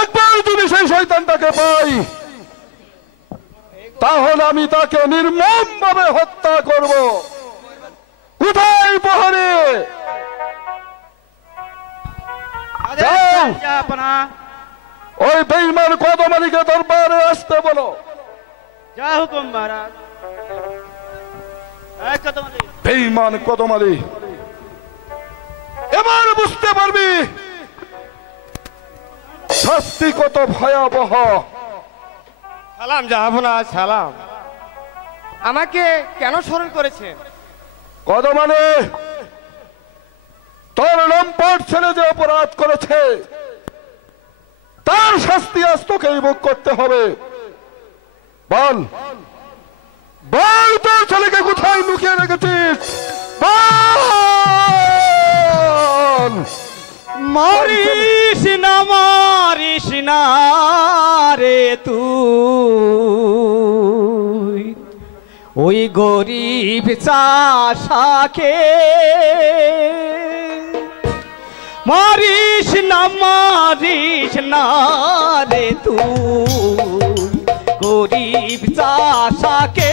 একবার যদি সেই শয়তানটাকে পাই তাহলে আমি তাকে নির্মমভাবে হত্যা করব। কোথায় প্রহরী? ওই বেঈমান কদম আলীকে দরবারে আসতে বলো। যা হুকুম মহারাজ। বেঈমান কদম আলী, এবার বুঝতে পারবি শাস্তি কত ভয়াবহ। সালাম জাহাপনা, সালাম। আমাকে কেন স্মরণ করেছেন? কদম আলী, তোর লম্পট ছেলে যে অপরাধ করেছে তার শাস্তি আজ তোকেই ভোগ করতে হবে। বল বল, তোর ছেলেকে কোথায় লুকিয়ে রেখেছিস? বল। মারিস না রে তুই ওই গরিব চাষাকে। মারিস না রে তুই গরিব চাষাকে।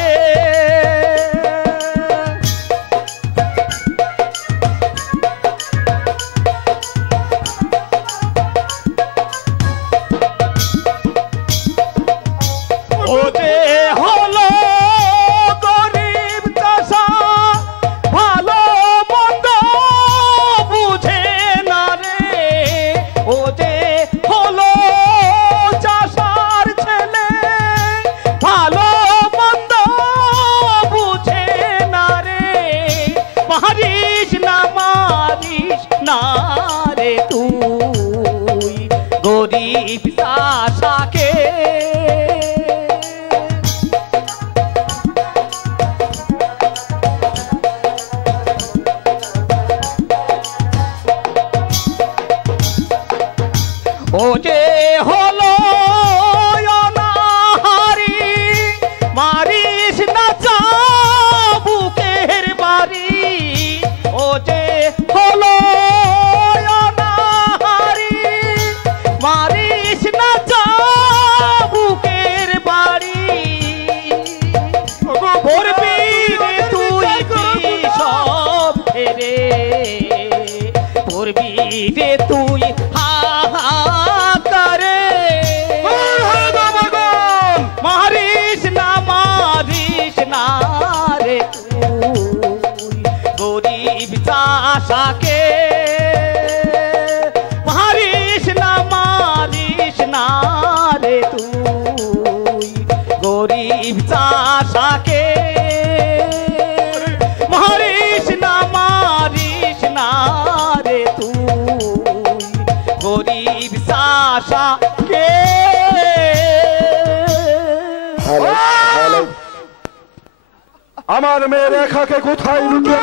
আমার মেয়ে রেখাকে কোথায় লুকিয়ে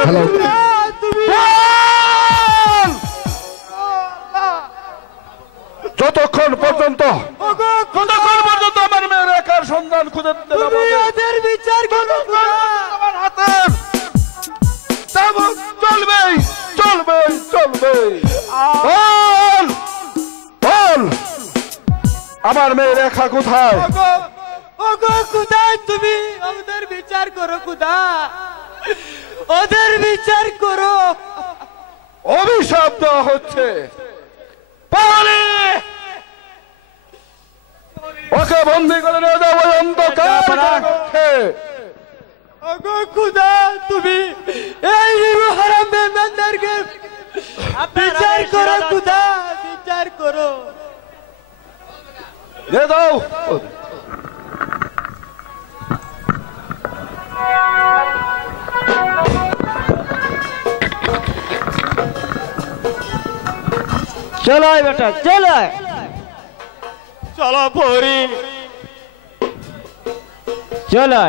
যতক্ষণ পর্যন্ত আমার মেয়ে রেখার সন্ধান খুঁজে বিচার চলবে চলবে চলবে। বল আমার মেয়ে রেখা কোথায়? খুদা তুমি ওদের বিচার করো, খুদা ওদের বিচার করো। অভিশাপ দেওয়া হচ্ছে, ওকে বন্দি করে নিয়ে যাবো অন্ধকার কক্ষে। খুদা তুমি এই হারাম বেঈমানদেরকে বিচার করো, খুদা বিচার করো। দিয়ে দাও। চলো বেটা চলো, চলো পরি চলো।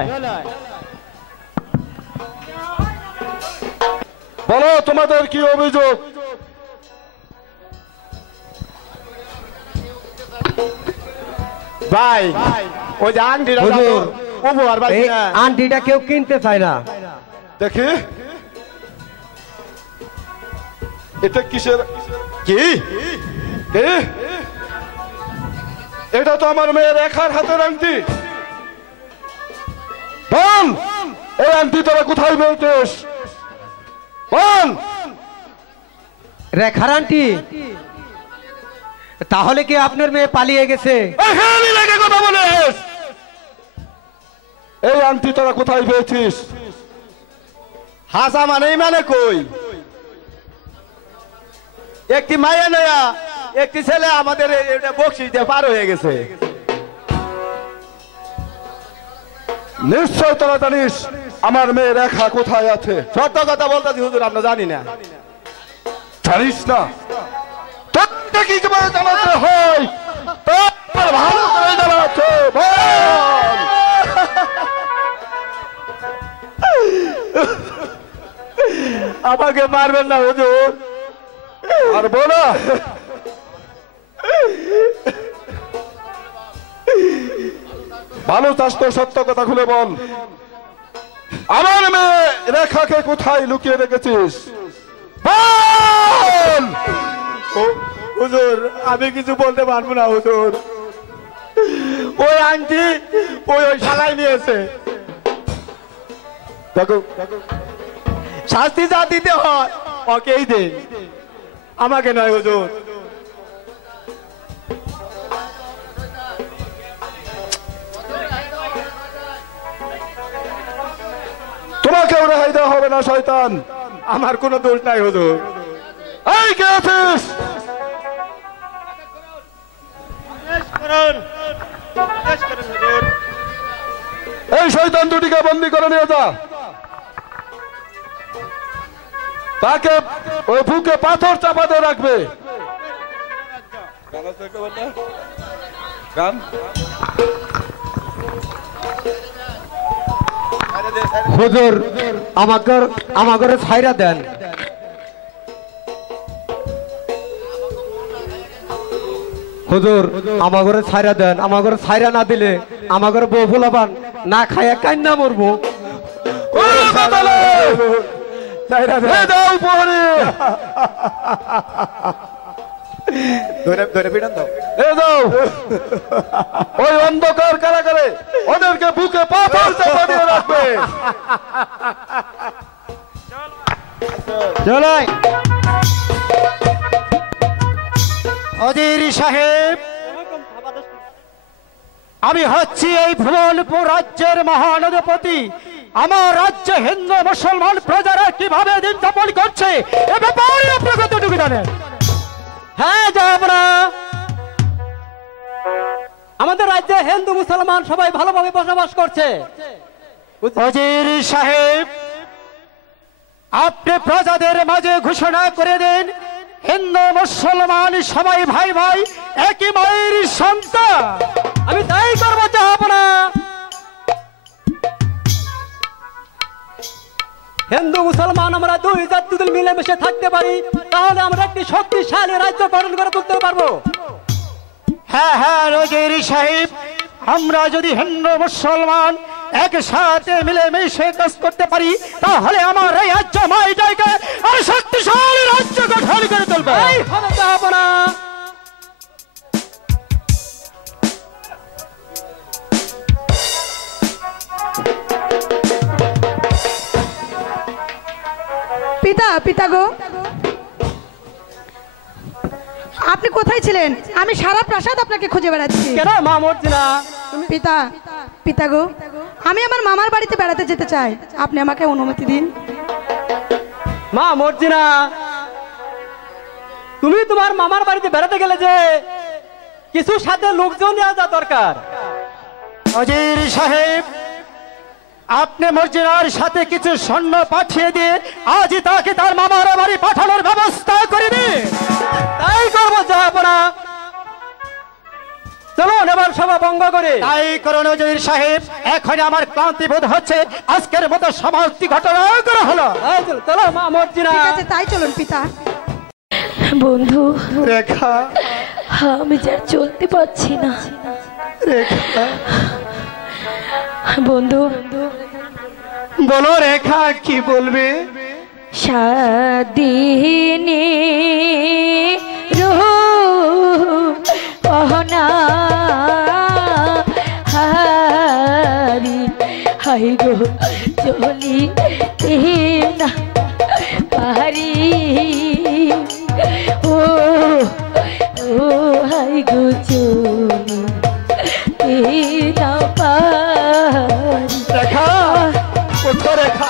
বলো তোমাদের কি অভিযোগ? ভাই ওই যে আন্টিটা আন্টিটা কেউ কিনতে চায় না। দেখি এটা কিসের? কি কে? এটা তো আমার মেয়ের রেখার হাতের আংটি। বল, এই আংটি তোরা কোথায় পেয়েছিস? বল। রেখার আন্টি, তাহলে কি আপনার মেয়ে পালিয়ে গেছে? এখানে লেগে কথা বলিস। এই আংটি তোরা কোথায় পেয়েছিস? হাসা মানে কই? একটি মায়া নয়া একটি ছেলে আমাদের এটা বকশিস দিয়ে পার হয়ে গেছে। নিশ্চয় তোরা জানিস আমার মেয়ে রেখা কোথায় আছে। সত্য কথা বলতেছি হুজুর, আমরা জানি না। জানিস না? তোরটা কি করে জানাতে হয়? তোর ভালো করে জানাতে বল। আমাকে মারবেন না হুজুর। আর বলা ভালো চাস তো সত্য কথা খুলে বল। আমার মেয়ে রেখাকে কোথায় লুকিয়ে রেখেছিস? বল। হুজুর আমি কিছু বলতে পারবো না হুজুর। ওই আন্টি ওই শালায় নিয়েছে। দেখো শাস্তি যা দিতে হয় ওকেই দে, আমাকে নয় হুজুর। তোমাকেও রেহাই দেওয়া হবে না শয়তান। আমার কোনো দোষ নাই হুজুর। এই কে আছিস? এই শয়তান দুটিকে বন্দি করে নিয়ে যা। তাকে ওই বুকে পাথর চাপা দিয়ে রাখবে। হুজুর আমাকে ছাইরা দেন। হুজুর আমাকে ছাইরা দেন। আমাকে ছাইরা না দিলে আমাকে বউ ফুলাবান না খাইয়া কান্না মরবো। ওই অন্ধকার কারাগারে ওদেরকে বুকে পাথর চাপা দিয়ে রাখবে। চলাই অজির সাহেব, আমি হচ্ছি এই ভুবনপুর রাজ্যের মহানদপতি। আমার রাজ্যে হিন্দু মুসলমান প্রজারা কিভাবে দিন যাপন করছে এ ব্যাপারে আপনি কতটুকু জানেন? হ্যাঁ যাবরা, আমাদের রাজ্যে হিন্দু মুসলমান সবাই ভালোভাবে বসবাস করছে। অজির সাহেব, আপনি প্রজাদের মাঝে ঘোষণা করে দেন হিন্দু মুসলমান সবাই ভাই ভাই, একই মায়ের সন্তান। আমি তাই করবো যাবরা। হিন্দু মুসলমান আমরা দুই জাতি যদি মিলেমিশে থাকতে পারি তাহলে আমরা একটি শক্তিশালী রাজ্য গঠন করে তুলতে পারবো। হ্যাঁ হ্যাঁ অজির সাহেব, আমরা যদি হিন্দু মুসলমান একসাথে মিলেমিশে কাজ করতে পারি তাহলে আমার এই রাজ্য মাইটাকে আর শক্তিশালী রাজ্য গঠন করে তুলবে। এই হবে যাবরা। পিতা গো, আপনি কোথায় ছিলেন? আমি সারা প্রাসাদ আপনাকে খুঁজে বেড়াচ্ছি। কেন মা মর্জিনা? পিতা গো, আমি আমার মামার বাড়িতে বেড়াতে যেতে চাই, আপনি আমাকে অনুমতি দিন। মা মর্জিনা, তুমি তোমার মামার বাড়িতে বেড়াতে গেলে যে কিছু সাথে লোকজন নেওয়া যা দরকার। অজির সাহেব, আপনি মর্জিনার সাথে কিছু সৈন্য পাঠিয়ে দিয়ে আজই তাকে তার মামার বাড়ি পাঠানোর ব্যবস্থা করে দিন। তাই করবো যাবরা। চলো এবার সভা ভঙ্গ করে। তাই করুন অজির সাহেব, এখন আমার ক্লান্তি বোধ হচ্ছে, আজকের মতো সমাপ্তি ঘটনা করা হলো। চলো মা মর্জিনা। ঠিক আছে, তাই চলুন পিতা। বন্ধু, রেখা, আমি যা চলতে পারছি না। রেখা, বন্ধু বলো রেখা কি বলবে? সাদিনী রূপ বলি না পারি ও ও হাই গো চলি না পারি। রেখা ওঠো রেখা।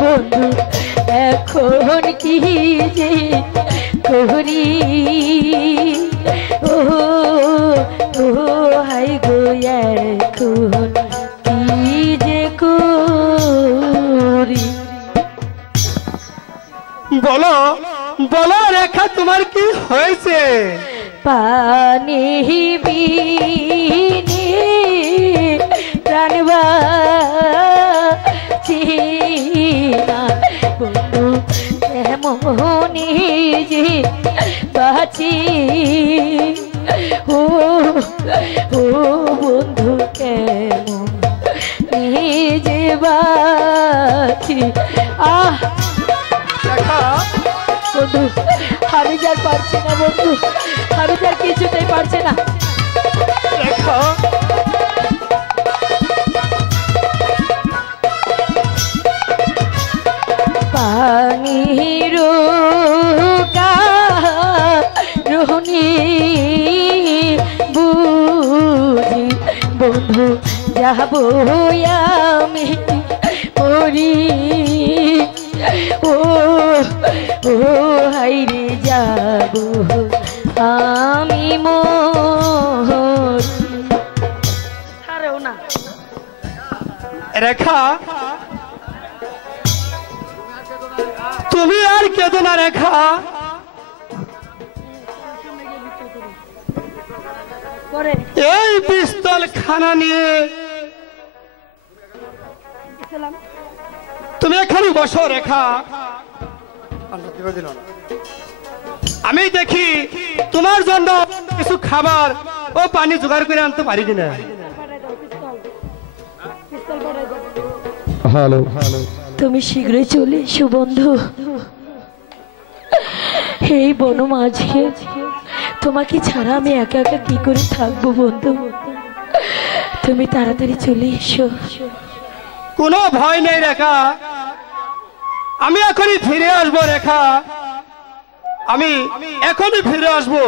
বন্ধু এখন কি যে করি ও ও হাই গো এখন কি যে করি। বলো বলো রেখা তোমার কি হয়েছে? পানি বিনে প্রাণবা চিনা বন্ধু এমনি যে বাঁচি ও ও বন্ধু কেমন নিজে বাঁচি। বন্ধু আমি যার পারছি না বন্ধু, আমি যার কিছুতেই পারছি না। পানির রোহনি বুঝি বন্ধু যাব আমি মরি ও ও হাইরে যাব আমি হারেও না। রেখা তুমি আর কেঁদো না রেখা। এই পিস্তল খানা নিয়ে তুমি এখানে বসো রেখা। আমি দেখি তোমার জন্য কিছু খাবার ও পানি জোগাড় করে আনতে পারি কিনা। হ্যালো হ্যালো তুমি শীঘ্রই চলে এসো বন্ধু। এই বন মাঝে তোমাকে ছাড়া আমি একা একা কি করে থাকবো বন্ধু, তুমি তাড়াতাড়ি চলে এসো। কোনো ভয় নেই রেখা, আমি এখনই ফিরে আসবো রেখা, আমি এখনই ফিরে আসবো।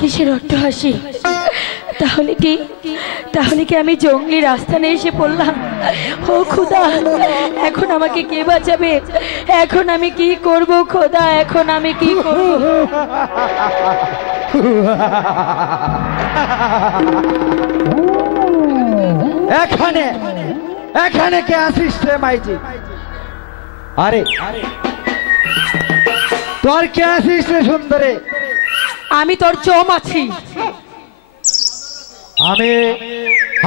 কিসের অট্ট হাসি? তাহলে কি আমি জঙ্গলি রাস্তায় এসে পড়লাম? ও খোদা, এখন আমাকে কে বাঁচাবে? এখন আমি কি করব খোদা, এখন আমি কি করব? এখানে এখানে কে আসিস রে মাইজি? আরে তোর কে আসিস রে সুন্দরে? আমি তোর চোম আছি।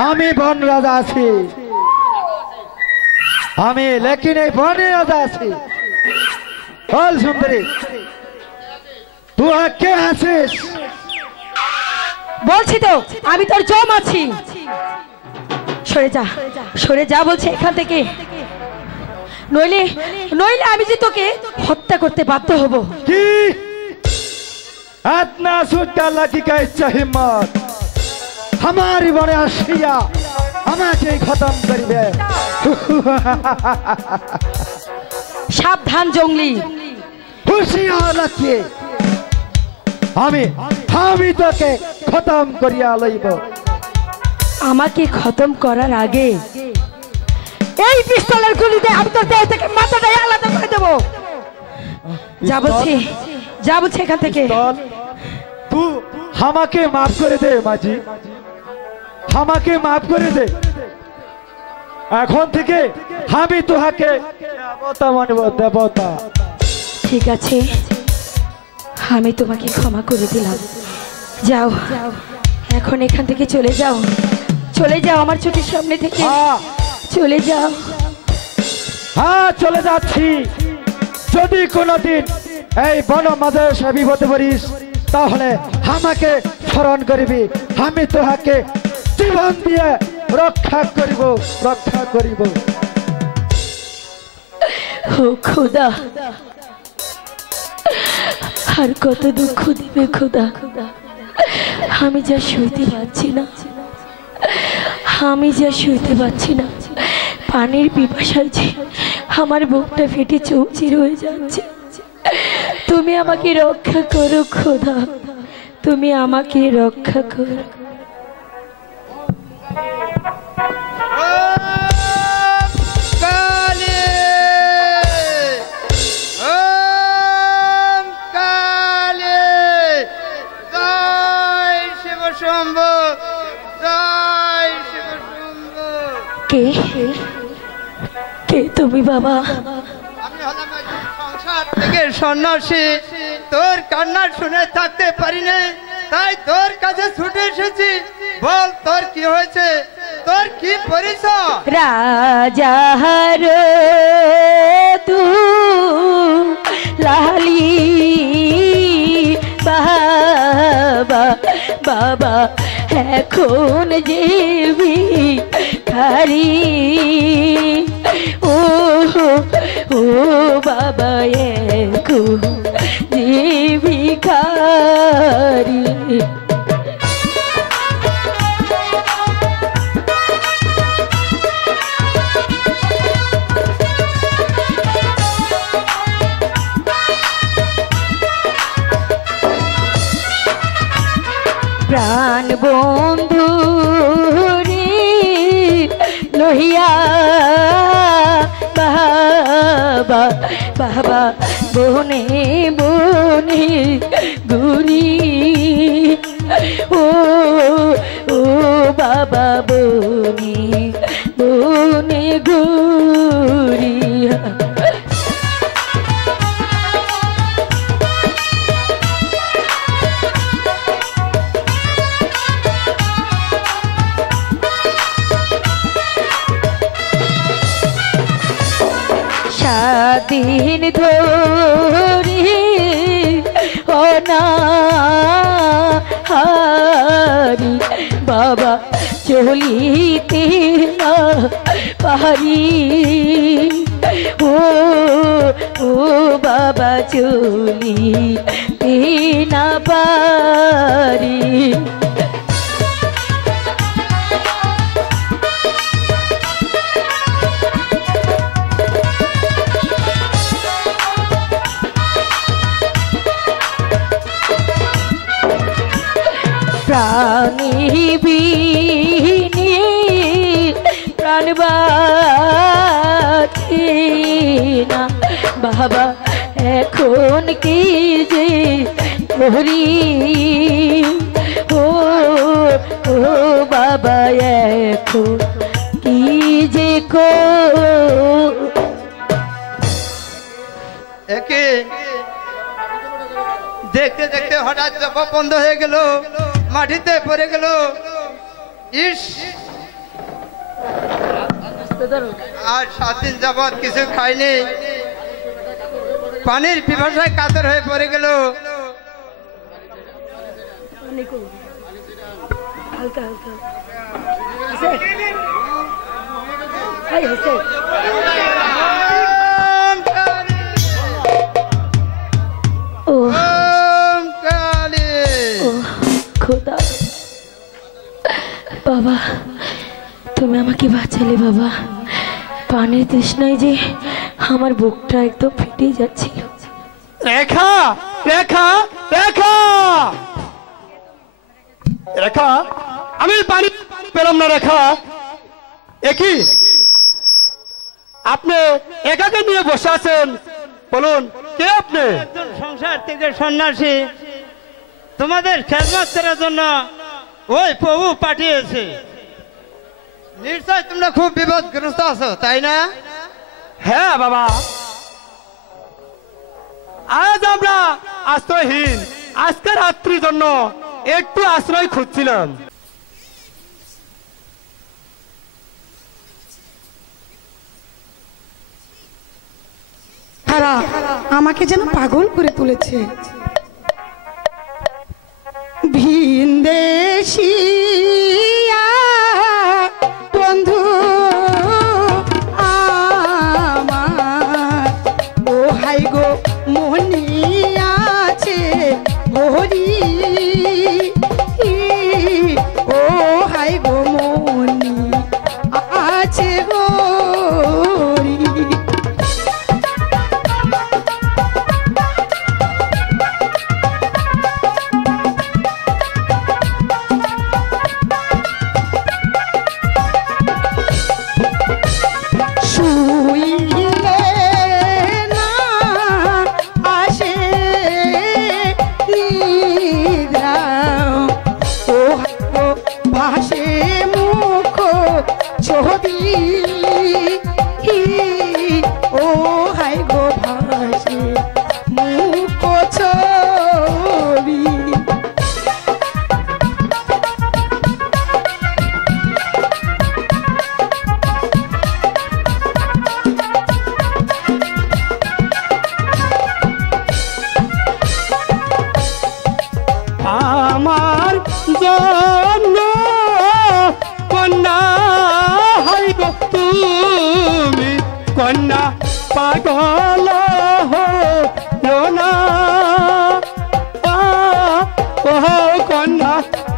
আমি বন রাজা আছি, আমি লেকিন এই বনের রাজা আছি। বল সুন্দরী, তুই কে আছিস? বলছি তো আমি তোর চোম আছি। সরে যা বলছে এখান থেকে, নইলে আমি যে তোকে হত্যা করতে বাধ্য হব। কি इतना सुट्टा लगी का इच्छा हिम्मत हमारी बने आशिया हमें खत्म करिबे। সাবধান জঙ্গলি, হুঁশিয়ার রাখিয়ে আমি তোকে খতম করিয়া লইব। আমাকে খতম করার আগে এই পিস্তলের গুলিতে আমি তোর দেহ থেকে মাথাটাই আলাদা করে দেব। যা বলছি এখান থেকে। তুই আমাকে মাফ করে দে মাঝি, আমাকে মাফ করে দে। এখন থেকে আমি তোহাকে দেবতা মানব, দেবতা। ঠিক আছে, আমি তোমাকে ক্ষমা করে দিলাম। যাও, এখন এখান থেকে চলে যাও, চলে যাও আমার চোখের সামনে থেকে, চলে যাও। হ্যাঁ চলে যাচ্ছি। যদি কোনোদিন এই বন মাঝে এসে বিপদে পড়িস তাহলে আমাকে স্মরণ করিবি, আমি তোহাকে জীবন দিয়ে রক্ষা করিব, রক্ষা করিব। ও খোদা, আর কত দুঃখ দিবে খোদা, আমি যা সইতে পারছি না, আমি যা সইতে পারছি না। পানির পিপাসায় যে আমার বুকটা ফেটে চৌচির হয়ে যাচ্ছে। তুমি আমাকে রক্ষা করো খোদা, তুমি আমাকে রক্ষা করো। কে কে তুমি বাবা? আমি হলাম সংসার থেকে সন্ন্যাসী, তোর কান্না শুনে থাকতে পারি না, তাই তোর কাছে ছুটে এসেছি। বল তোর কি হয়েছে, তোর কি পরিচয়? রাজা তু লালি বাবা বাবা, এখন যে ভিখারি, ও ও বাবা এখন যে ভিখারি। প্রাণ বন্ধু রে লহিয়া বাবা বাবা, বনে বনে গুরি, ও ও বাবা বনে বনে গুরি। দিন ধরে অনাহারি বাবা চলিতে না পারি, ও ও বাবা চলিতে না পারি। প্রাণী বিনে প্রাণ বাঁচে না বাবা, এখন কি যে করি, ও ও বাবা এখন কি যে একে দেখতে দেখতে হঠাৎ জবা বন্ধ হয়ে গেল, মাটিতে পড়ে গেল। ইস, আর 7 দিন যাবৎ কিছু খাইনি, পানির পিপাসায় কাতর হয়ে পড়ে গেল। হালকা হালকা ও খোদা, বাবা তুমি আমাকে বাঁচালে বাবা। পানির তৃষ্ণায় যে আমার বুকটা একদম ফেটে যাচ্ছিল। রেখা রেখা রেখা রেখা, আমি পানি পেলাম না রেখা। একই আপনি একাকে নিয়ে বসে আছেন, বলুন কে আপনি? একজন সংসার থেকে সন্ন্যাসী, তোমাদের খেদমত করার জন্য ওই প্রভু পাঠিয়েছে। নিশ্চয় তোমরা খুব বিপদগ্রস্ত আছো, তাই না? হ্যাঁ বাবা, আজ আমরা আশ্রয়হীন, আজকে রাত্রির জন্য একটু আশ্রয় খুঁজছিলাম। তারা আমাকে যেন পাগল করে তুলেছে। ভিনদেশিয়া বন্ধু আমার, ও হাই গো মনি আছে ভরি, ও হাই গো মনি আছে ভরি। শুইলে না আসে নিদ্রা, ও ভাসে মুখ ছবি, ও হাই গো ভাসে মুখ ছবি। আমার জন্য কন্যা হাই গো তুমি, কন্যা পাগল হো না, ও কন্যা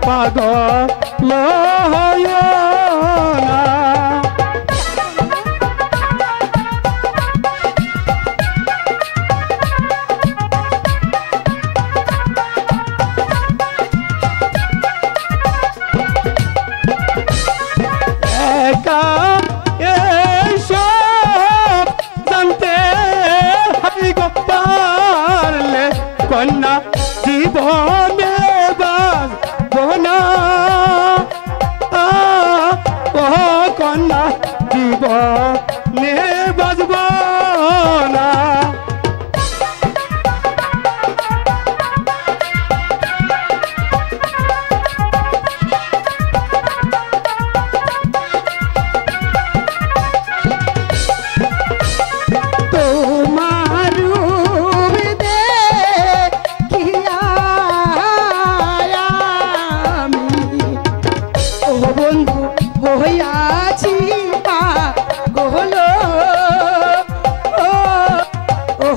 পাগল হয় না। একা এইসব জানতে হাই গো পারলে কন্যা জীবনে বাঁচব না, ও কন্যা জীবনে বাঁচব না। তোমার রূপ দেখিয়া আমি, ও বন্ধু হইয়াছি পাগল, ও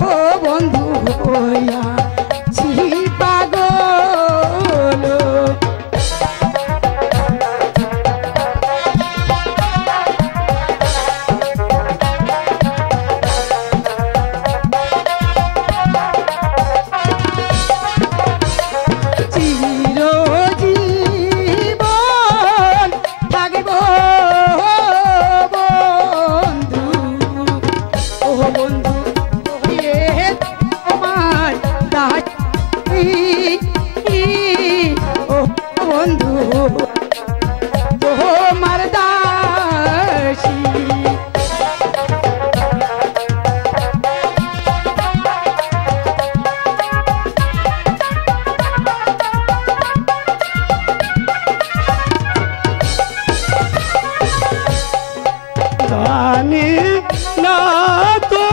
বন্ধু হইয়াছি পাগল। চিরজীবন থাকিব বন্ধু, ও বন্ধু হয়ে তোমার দাসী, ও বন্ধু তোমার দাসী। জানি না তো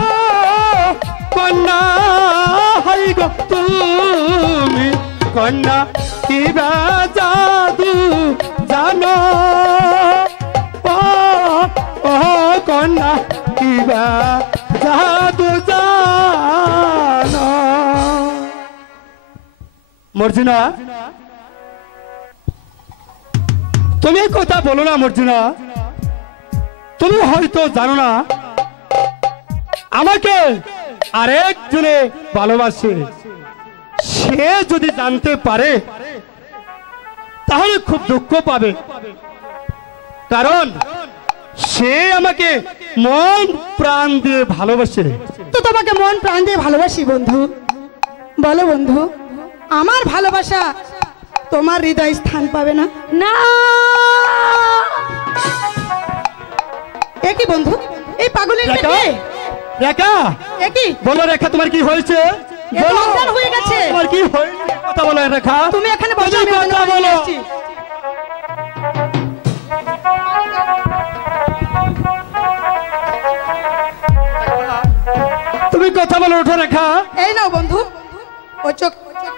কন্যা হাই গো তুমি, কন্যা কিবা জাদু জানো, ও কন্যা কিবা জাদু জানো। মর্জিনা, তুমি কথা বলো না মর্জিনা, তুমি হয়তো জানো না আমাকে আরেকজনে ভালোবাসে। সে যদি জানতে পারে তাহলে খুব দুঃখ পাবে, কারণ সে আমাকে মন প্রাণ দিয়ে ভালোবাসে। তো তোমাকে মন প্রাণ দিয়ে ভালোবাসি বন্ধু। বলো বন্ধু, আমার ভালোবাসা তোমার হৃদয় স্থান পাবে না? না, একই বন্ধু, এই পাগলের রেখা, রেখা একই বলো রেখা, তোমার কি হয়েছে? এ তো অজ্ঞান হয়ে গেছে। তোমার কি হয়েছে কথা বলো রেখা। তুমি এখানে বসো, তুমি আমি ওখানে কথা নিয়ে বলো। আসছি। তুমি কথা বলো ওঠো রেখা। এই নাও বন্ধু, ওই চোখ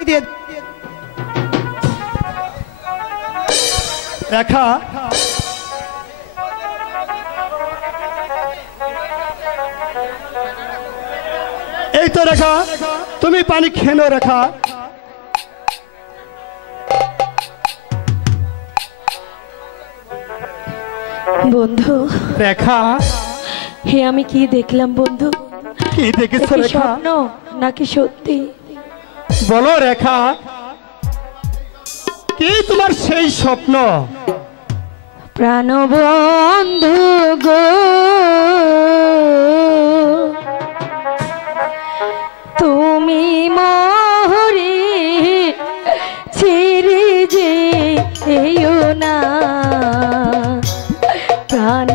দিয়ে রেখা এই তো রেখা, তুমি পানি খেয়ে নাও রেখা। বন্ধু, রেখা হে আমি কি দেখলাম বন্ধু? কি এ দেখেছো কি রেখা? স্বপ্ন নাকি সত্যি? বলো রেখা, কি তোমার সেই স্বপ্ন? প্রাণবন্ধু গো, তুমি মোহরে ছেড়ে যে এও না, প্রাণ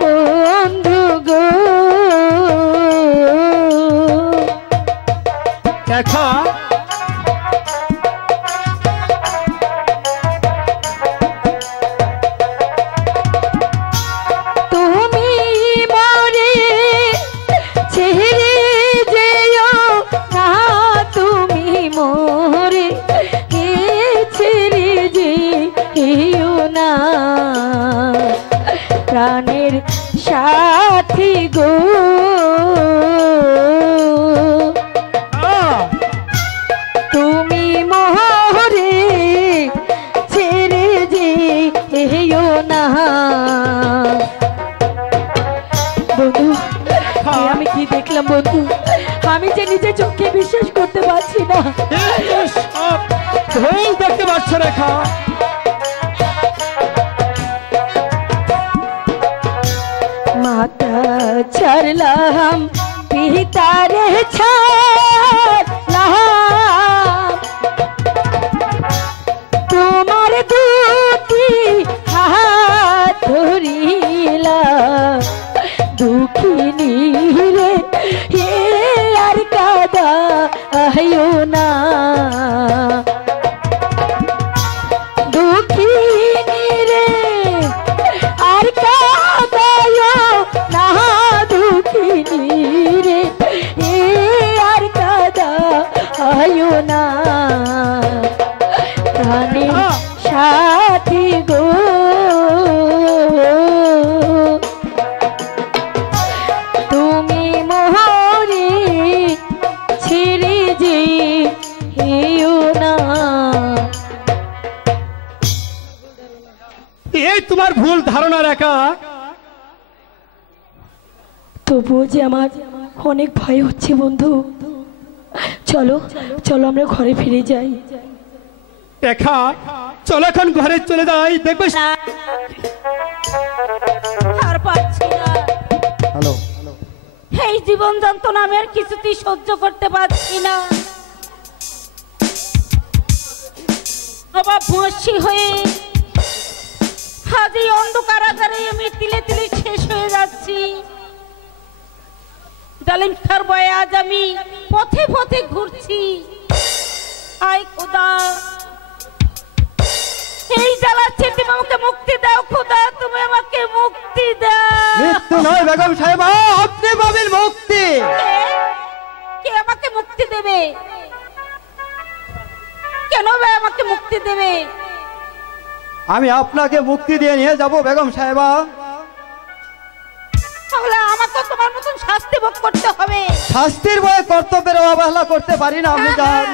বন্ধু গো। রেখা তুমি মরে ছেড়ে যেও না, তুমি মরে ছেড়ে যেও না, প্রাণের সাথী গো। তুমি মরে ছেড়ে যেও না। বন্ধু, এ আমি কি দেখলাম বন্ধু? আমি যে নিজে চোখে বিশ্বাস করতে পারছি না। ভুল দেখতে পাচ্ছ রেখা। মাতা ছাড়লাম, পিতারে ছাড়লাম, তোমার দুটি হাত ধরিলাম, দুঃখিনী রে হে আর কাদা আয়ো না, দুঃখিনী রে আর কাদায়ো না, দুঃখিনী রে হে আর কাদা আয়ো না, প্রাণের সাথী গো। তুমি মোহরে ছেড়ে যেও না। এই তোমার ভুল ধারণা রেখা। তবুও যে আমার অনেক ভয় হচ্ছে বন্ধু। চলো চলো আমরা ঘরে ফিরে যাই। রেখা চলো এখন ঘরে চলে যাই, দেখবে আর পাচ্ছি না। হ্যালো এই জীবন যন্ত্রণা আমি আর কিছুতেই সহ্য করতে পারছি না। অভাব ভস্মী হয়ে আজ এই অন্ধকার আধারে আমি তিলে তিলে শেষ হয়ে যাচ্ছি। ডালিম খার বয়ে আজ আমি পথে পথে ঘুরছি। আয় খোদা, এই জ্বালাচ্ছে, তুমি আমাকে মুক্তি দাও খোদা, তুমি আমাকে মুক্তি দাও। মৃত্যু নয় বেগম সাহেবা, আপনি পাবেন মুক্তি। কে আমাকে মুক্তি দেবে? কেন ভাই আমাকে মুক্তি দেবে? আমি আপনাকে মুক্তি দিয়ে নিয়ে যাব বেগম সাহেবা। তাহলে আমাকে তোমার মতন শাস্তি ভোগ করতে হবে। শাস্তির ভয়ে কর্তব্যের অবহেলা করতে পারি না আমি জান।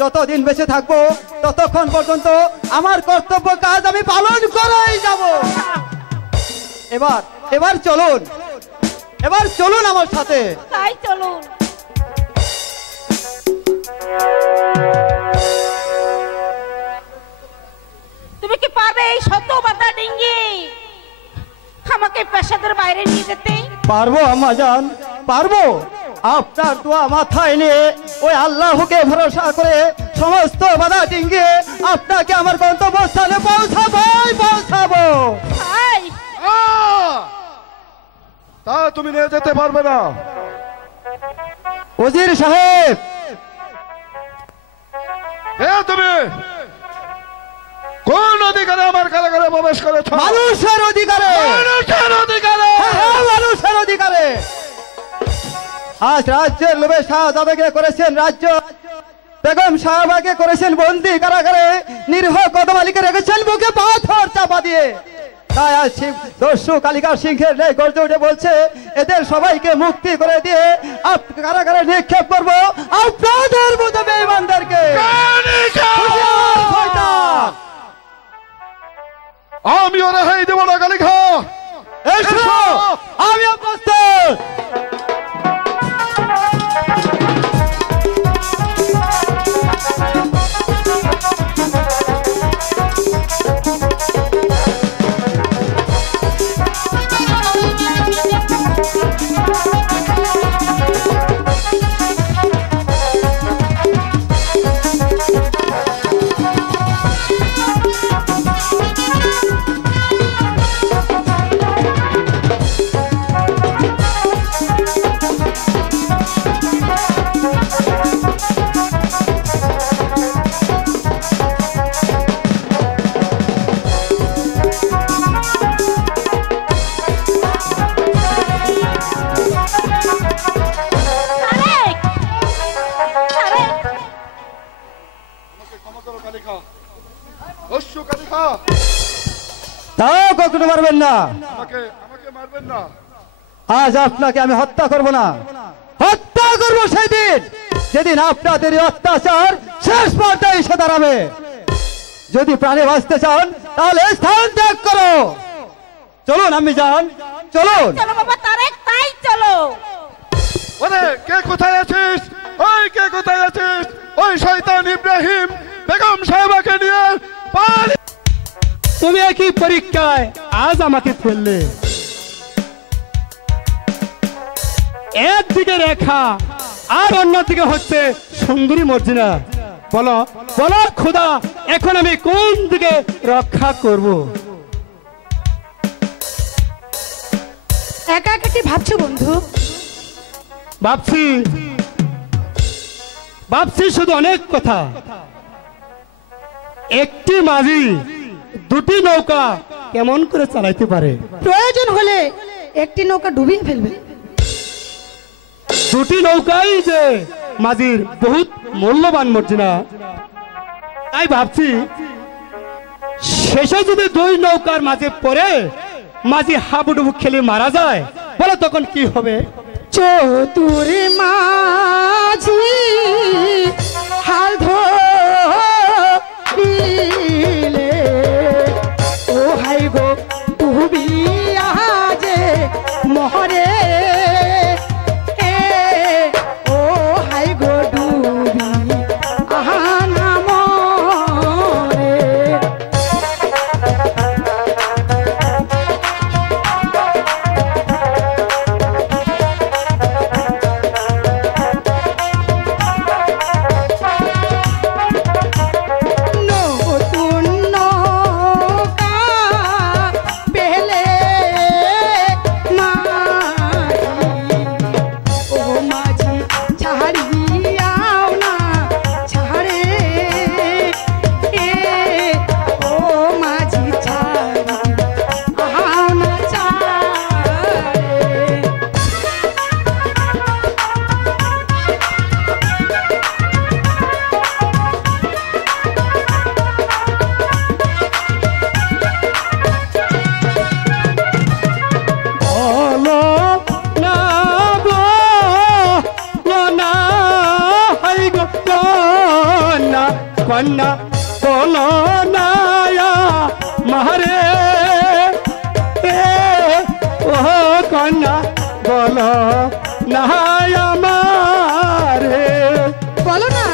যতদিন বেঁচে থাকবো ততক্ষণ পর্যন্ত আমার কর্তব্য কাজ আমি পালন করেই যাব। এবার চলুন আমার সাথে। তাই চলুন। তুমি কি পারবে এই শত বাধা ডিঙ্গি আমাকে প্রাসাদের বাইরে নিয়ে যেতে? পারবো আম্মা জান, পারবো। আপনার দোয়া মাথায় নিয়ে ওই আল্লাহকে ভরসা করে সমস্ত বাধা ডিঙ্গিয়ে আপনাকে আমার গন্তব্যস্থানে পৌঁছাবো। তাই তা তুমি নিয়ে যেতে পারবে না। ওজির সাহেব, তুমি কোন অধিকারে আমার কারাগারে প্রবেশ করেছ? মানুষের অধিকারে, মানুষের অধিকারে, মানুষের অধিকারে। আজ রাজ্যের লোভে শাহজাদাকে করেছেন রাজ্য, বেগম সাহেবাকে করেছেন বন্দি কারাগারে, নিরীহ কদম আলীকে রেখেছেন বুকে পাথর চাপা দিয়ে। তাই আজ দস্যু কালিকা সিংহের ন্যায় গর্জে উঠে বলছে এদের সবাইকে মুক্তি করে দিয়ে কারাগারে নিক্ষেপ করবো আপনাদের মতো বেঈমানদেরকে। আমিও রেহাই দেব না কালিকা। আমিও প্রস্তুত। তাও কখনো মারবেন না, আমাকে মারবেন না। আজ আপনাকে আমি হত্যা করব না, হত্যা করবো সেই দিন যেদিন আপনাদের অত্যাচার শেষ পর্যায়ে এসে দাঁড়াবে। যদি প্রাণে বাঁচতে চান তাহলে স্থান ত্যাগ করো। চলুন আমি যান, চলুন। চলো বাবা তারেক, তাই চলো। ওরে কে কোথায় আছিস? ওই কে কোথায় আছিস? ওই শয়তান ইব্রাহিম বেগম সাহেবাকে নিয়ে পালি। তুমি একই পরীক্ষায় আজ আমাকে ফেললে। একদিকে রেখা আর অন্যদিকে হচ্ছে সুন্দরী মর্জিনা। বলো বলো খোদা, এখন আমি কোন দিকে রক্ষা করব? একা একা কি ভাবছো বন্ধু? ভাবছি ভাবছি শুধু অনেক কথা। একটি মাঝি দুটি নৌকা কেমন করে চালাইতে পারে? প্রয়োজন হলে একটি নৌকা ডুবিয়ে ফেলবে। দুটি নৌকাই যে মাঝির বহুত মূল্যবান মর্জিনা। তাই ভাবছি শেষে যদি দুই নৌকার মাঝে পড়ে মাঝি হাবুডুবু খেলে মারা যায়, বলো তখন কি হবে? চতুর মাঝি হাল ধরিলে ও হাই গো ডুবিয়া যে মহরে, ও হাই গো ডুবি আহানা মরে। নতুন নৌকা পেলে মাঝি, ও মাঝি ছাড়িয়াও না ছাড়ে, ও মাঝি ছাড়িয়াও না ছাড়ে। বলো না বলো না হাই গো কন্যা কন্যা, বলো না মারে ও কন্যা, বলো না আমারে। বলো না।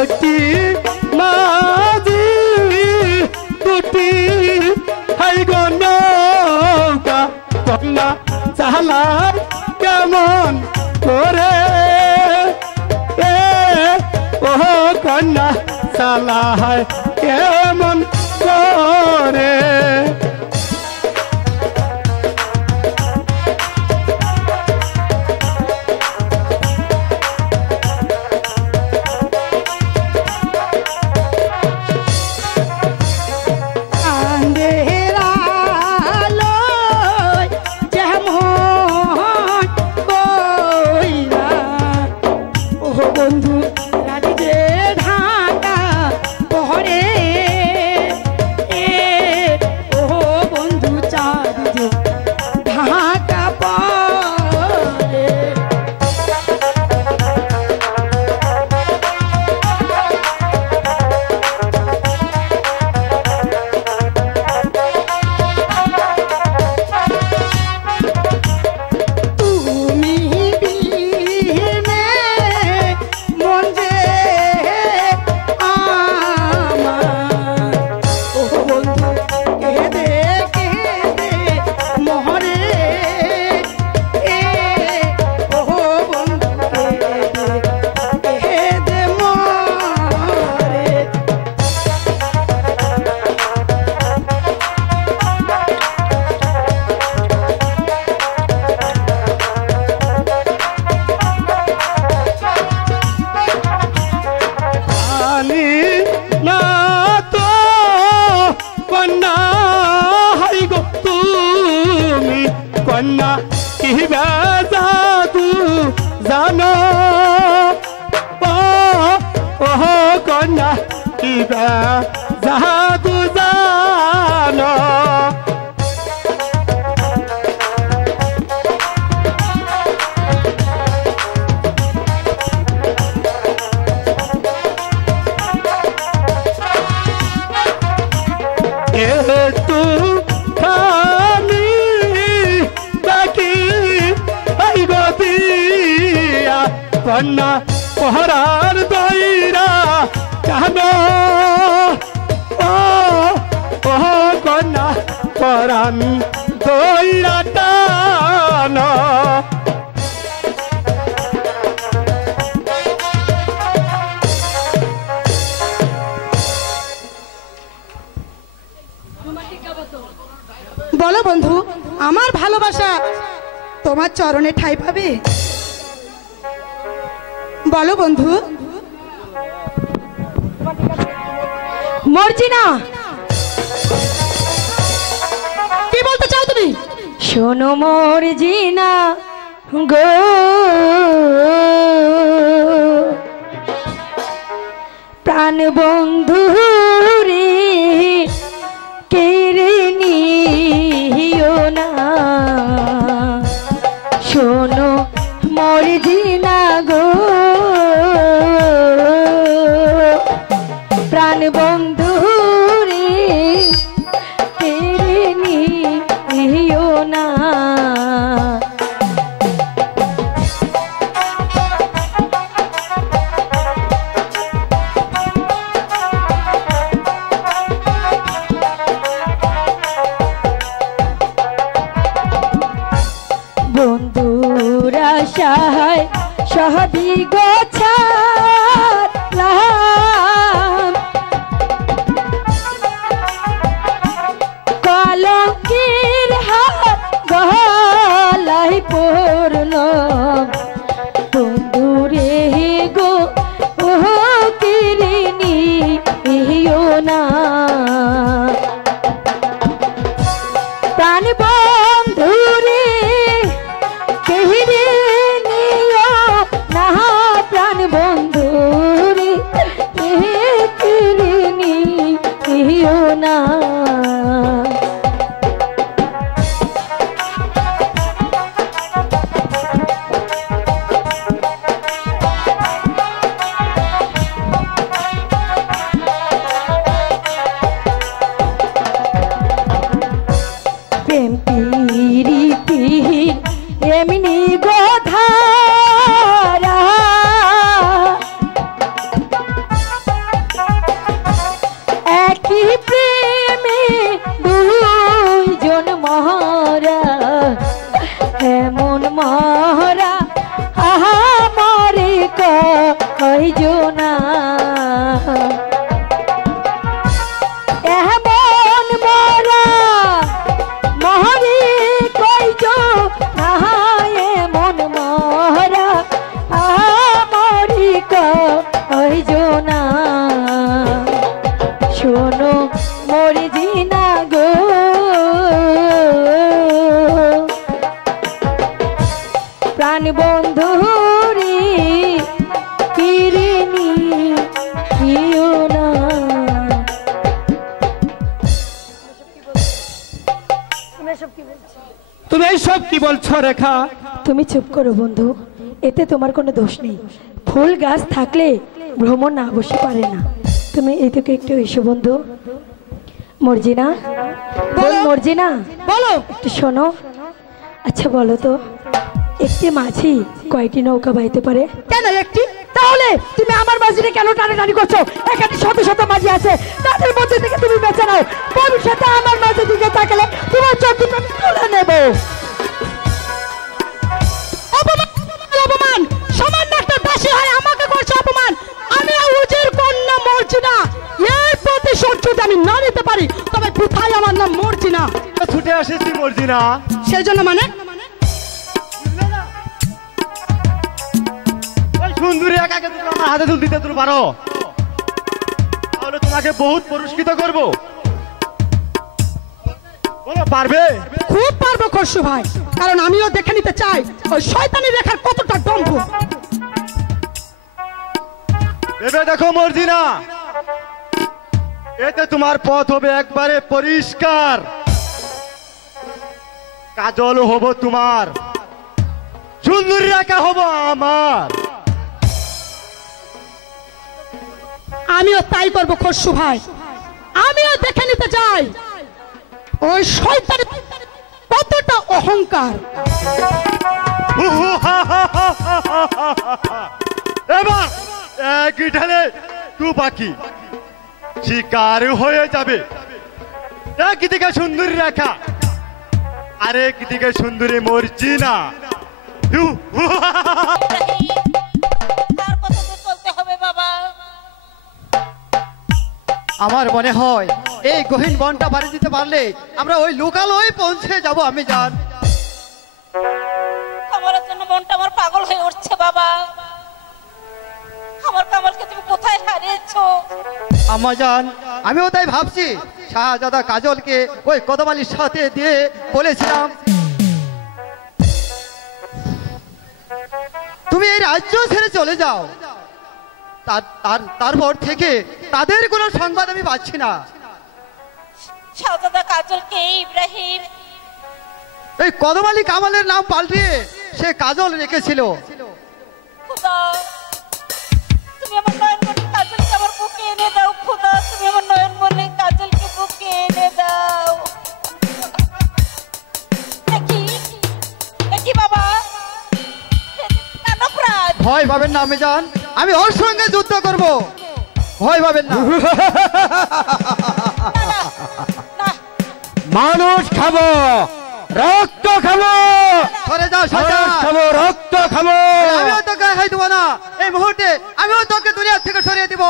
একটি মাঝি দুটি হাই গো নৌকা কন্যা চালায় কেমন করে, ও কন্যা চালায় কেমন একটু খানি বাকি এই গদিয়া কন্যা পহরার দইরা কেন ও ও কন্যা পরাণ দইরা টান বলো বন্ধু, আমার ভালোবাসা তোমার চরণে ঠাঁই পাবে? বলো বন্ধু। মর্জিনা, কি বলতে চাও তুমি? শোনো মর্জিনা গো, প্রাণ বন্ধু রে কেড়ে নিও না। শোনো মর্জিনা গো, প্রাণ বন্ধু রে কেড়ে নিও না। বন্ধুরা সহায় সহবি গোছালাম, কলঙ্কের হাত গলায় পড়ল। বন্ধুরে গো ও কেড়ে নিও না। প্রাণ বন্ধুরে কেড়ে নিও না, প্রাণ বন্ধুরে কেড়ে নিও না। প্রেম প্রীতি এমনি গোধারা, একই প্রেমে দুইজন মহারা, এমন মহারা আহা মরে কয়জনা। এমন মরা মহরে কইজো না, এমন মরা আমরি কইজো না। শোনো মর্জিনা গো, প্রাণ বন্ধু রে কেড়ে নিও না। তুমি এইসব কি বলছো রেখা? তুমি চুপ করো বন্ধু, এতে তোমার কোনো দোষ নেই। ফুল গাছ থাকলে ভ্রমণ না বসে পারে না। তুমি এইদিকে একটু এসো বন্ধু। মর্জিনা, মর্জিনা বলো। একটু শোনো। আচ্ছা বলো তো, একটি মাঝি কয়টি নৌকা বাইতে পারে? কেন একটি? তাহলে তুমি আমার মাঝিরে কেন টানাটানি করছো? এখানে শত শত মাঝি আছে, তাদের মধ্যে থেকে তুমি বেছে নাও। ভবিষ্যতে আমার মাঝি দিকে তাকালে তোমার চোখ দুটো আমি তুলে নেব। অপমান! সামান্য একটা দাসী হয় আমাকে করছে অপমান। আমি উজির কন্যা মর্জিনা, এর প্রতিশোধ যদি আমি না নিতে পারি তবে কোথায় আমার নাম মর্জিনা। ছুটে আসিস মর্জিনা, সেই জন্য মানে সুন্দরী একাকে তুমি আমার হাতে তুল দিতে তুমি পারো, তাহলে তোমাকে বহুত পুরস্কৃত করব। বলো পারবে? খুব পারবো খসরু ভাই, কারণ আমিও দেখে নিতে চাই ওই শয়তানি রেখার কতটা দম্ভ। ভেবে দেখো মর্জিনা, এতে তোমার পথ হবে একবারে পরিষ্কার। কাজল হব তোমার, সুন্দরী রেখা হব আমার। আমিও তাই করবো খসরু ভাই, আমিও দেখে নিতে চাই ওই শয়তানের কতটা অহংকার। এবার এক ঢালে তু বাকি শিকার হয়ে যাবে। একদিকে সুন্দরী রেখা, আরেক দিকে সুন্দরী মর্জিনা। আমার মনে হয় এই গহীন বনটা বাড়ি দিতে পারলে আমরা ওই লোকালয়ে পৌঁছে যাব। আমি জান আমার জন্য মনটা আমার পাগল হয়ে উঠছে বাবা। আমার কামালকে তুমি কোথায় হারিয়েছো? আম্মা জান, আমিও তাই ভাবছি। শাহজাদা কাজলকে ওই কদমালির সাথে দিয়ে বলেছিলাম তুমি এই রাজ্য ছেড়ে চলে যাও। তারপর থেকে তাদের কোনো সংবাদ আমি পাচ্ছি না। শাহজাদা কাজলকে ইব্রাহিম এই কদমালি কামালের নাম পাল্টিয়ে সে কাজল রেখেছিল। খোদা, তুমি আমার নয়নমণি কাজলকে আমার বুকে এনে দাও। খোদা, তুমি আমার নয়নমণি কাজলকে বুকে এনে দাও। কি বাবা, ভয় পাবেন না আমি জান, আমি ওর সঙ্গে যুদ্ধ করব। ভয় পাবেন না। মানুষ খাবো, রক্ত খাবো, সরে যাও, খাবো, রক্ত খাবো। আমিও তোকে রেহাই দেবো না। এই মুহূর্তে আমিও তোকে দুনিয়া থেকে সরিয়ে দিব।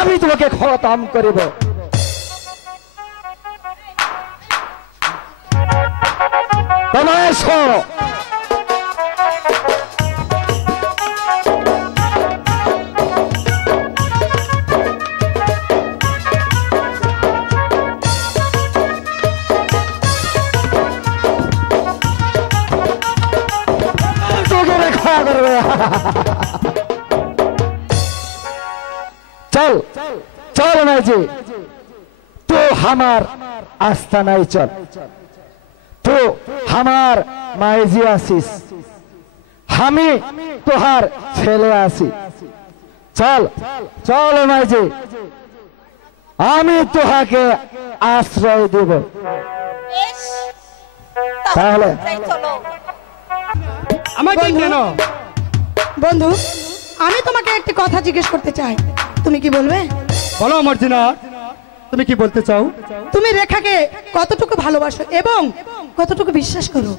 আমি তোমাকে খতম করিব। चल चल मायजी, तू हमार आस्थानाय चल। तू हमार मायजी आसिस, हमी तोहार छेले आसी। चल चल मायजी, आमी तोहाके आश्रय देब। তাহলে আমাকে কেন বন্ধু, আমি তোমাকে একটি কথা জিজ্ঞেস করতে চাই, তুমি কি বলবে? বলো মর্জিনা, তুমি কি বলতে চাও? তুমি রেখাকে কতটুকু ভালোবাসো এবং কতটুকু বিশ্বাস করো?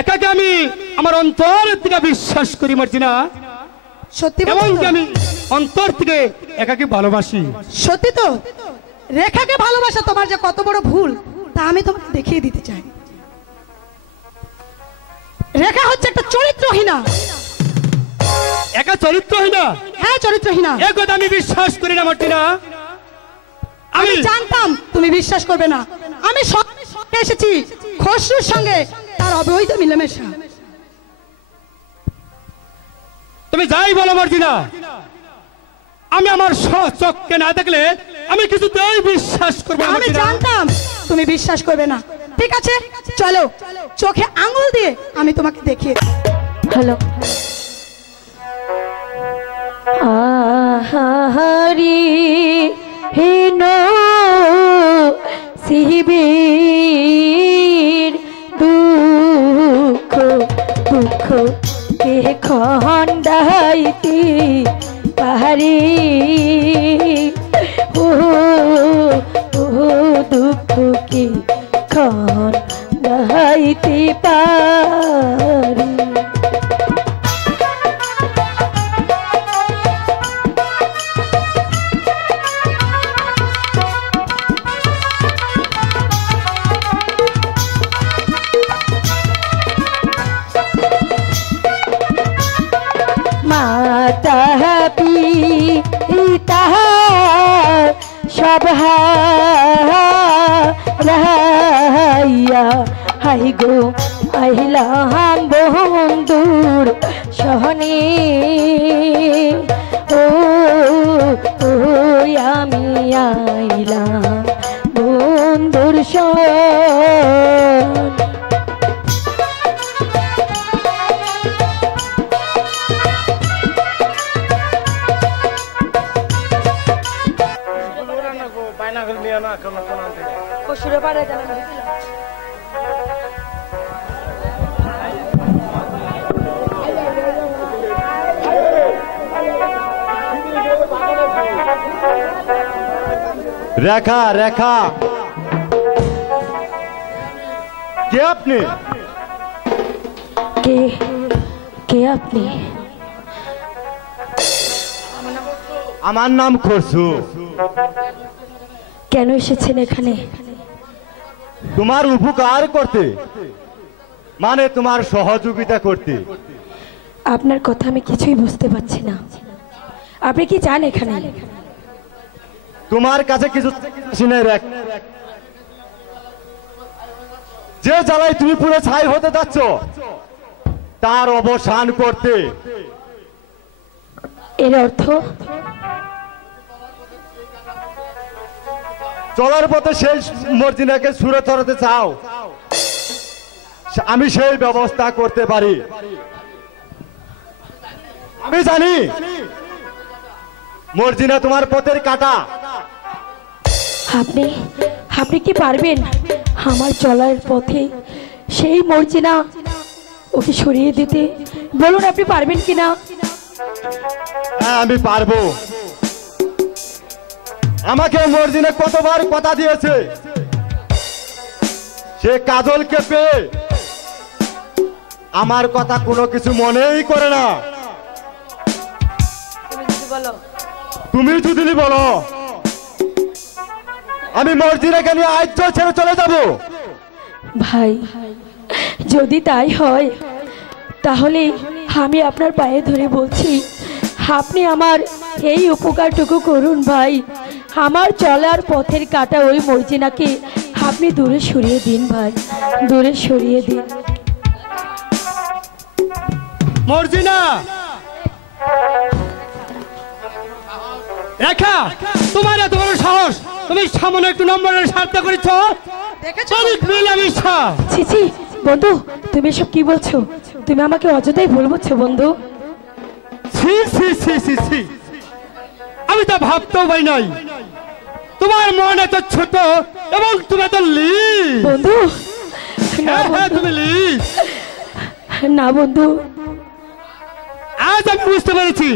একাকে আমি আমার অন্তর থেকে বিশ্বাস করি মর্জিনা। সত্যি এবং আমি অন্তর থেকে একাকে ভালোবাসি। সত্যি তো? রেখাকে ভালোবাসা তোমার যে কত বড় ভুল তা আমি তোমাকে দেখিয়ে দিতে চাই। রেখা হচ্ছে একটা চরিত্রহীনা। একা চরিত্রহীনা? হ্যাঁ চরিত্রহীনা। এই কথা আমি বিশ্বাস করি না মর্জিনা। আমি জানতাম তুমি বিশ্বাস করবে না। আমি এসেছি খসরুর সঙ্গে তার অবৈধ মিলেমিশা। তুমি যাই বলো মর্জিনা, আমি আমার চোখকে না দেখলে আমি কিছুতেই বিশ্বাস করব না। আমি জানতাম তুমি বিশ্বাস করবে না। ঠিক আছে চলো, চোখে আঙ্গুল দিয়ে আমি তোমাকে দেখিয়ে। হ্যালো। আহারি হেন শিবির দুঃখ দুঃখ কে খণ্ডাইতি পাহাড়ি ও দুঃখ কে খণ্ডাইতি পাহাড়ি। রাহাইয়া হাই গো আইলাম বন্ধুর সহনে ও আমি আইলাম বন্ধুর সহনে। রেখা রেখা কে আপনি? কে কে আপনি? আমার নাম খরসু। কেন এসেছেন এখানে? তোমার উপকার করতে, মানে তোমার সহযোগিতা করতে। আপনার কথা আমি কিছুই বুঝতে পারছি না। আপনি কি চান এখানে? তোমার কাছে কিছু শুনে রাখ, যে জ্বালায় তুমি পুরো ছাই হতে যাচ্ছ তার অবসান করতে। এর অর্থ? চলার পথে সেই মর্জিনাকে সুরে চড়াতে চাও, আমি সেই ব্যবস্থা করতে পারি। আমি জানি মর্জিনা তোমার পথের কাটা। আপনি আপনি কি পারবেন আমার চলার পথে সেই মর্জিনা ওকে সরিয়ে দিতে? বলুন আপনি পারবেন কিনা? হ্যাঁ আমি পারবো। আমাকে মর্জিনা কতবার কথা দিয়েছে, সে কাজলকে পেয়ে আমার কথা কোনো কিছু মনেই করে না। তুমি যদি বলো আমি মর্জিনাকে নিয়ে আজ ছেড়ে চলে যাব। ভাই যদি তাই হয় তাহলে আমি আপনার পায়ে ধরে বলছি, আপনি আমার এই উপকারটুকু করুন ভাই। আমার চলার পথের কাটা ওই মর্জিনাকে আপনি দূরে সরিয়ে দিন ভাই, দূরে সরিয়ে দিন। মর্জিনা, রেখা, তোমার এত বড় সাহস! তুমি সামান্য একটু নম্বরের স্বার্থ করেছ। ছি ছি বন্ধু, তুমি এসব কি বলছো? তুমি আমাকে অযথাই ভুল বলছো বন্ধু। আমি তা ভাবতেও পারি নাই তোমার মন এত ছোট এবং তুমি এত বন্ধু। তুমি না বন্ধু, আজ আমি বুঝতে পেরেছি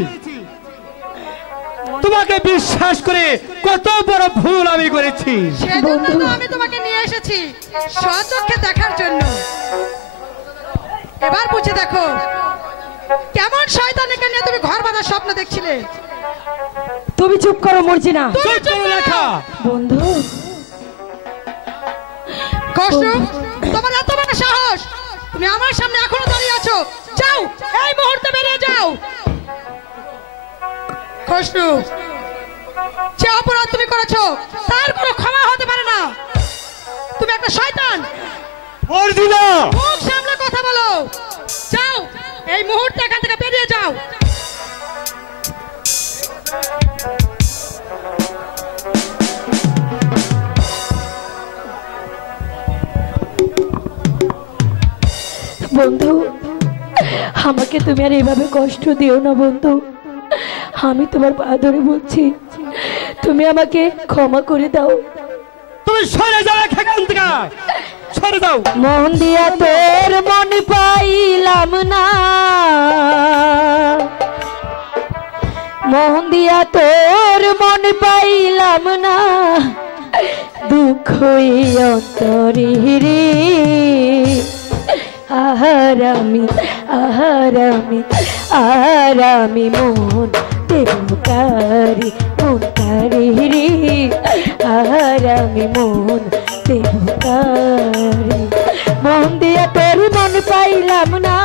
তোমাকে বিশ্বাস করে কত বড় ভুল আমি করেছি। সেজন্য তো আমি তোমাকে নিয়ে এসেছি স্বচক্ষে দেখার জন্য। এবার বুঝে দেখো কেমন শয়তানকে নিয়ে তুমি ঘর বাঁধার স্বপ্ন দেখছিলে। তুমি চুপ করো মর্জিনা। বন্ধু কষ্ট, তোমার এত বড় সাহস, তুমি আমার সামনে এখনো দাঁড়িয়ে আছো। যাও, এই মুহূর্তে বেরিয়ে যাও। কষ্ট, যে অপরাধ তুমি করেছো তার কোনো ক্ষমা হতে পারে না। তুমি একটা শয়তান। মর্জিনা, মুখ সামলে কথা বলো। যাও, এই মুহূর্তে এখান থেকে বেরিয়ে যাও। বন্ধু, আমাকে তুমি আর এভাবে কষ্ট দিও না বন্ধু। আমি তোমার পা ধরে বলছি, তুমি আমাকে ক্ষমা করে দাও। তুমি সরে যাও এখান থেকে, সরে যাও। মন দিয়া তোর মন পাইলাম না, মন দিয়া তোর মন পাইলাম না, দুঃখ অন্তরে রে। আহারামি আহারামি আহারামি মন দেবকারি মন কারি রে। আহারামি মন দেবকারি। মন দিয়া তোর মন পাইলাম না,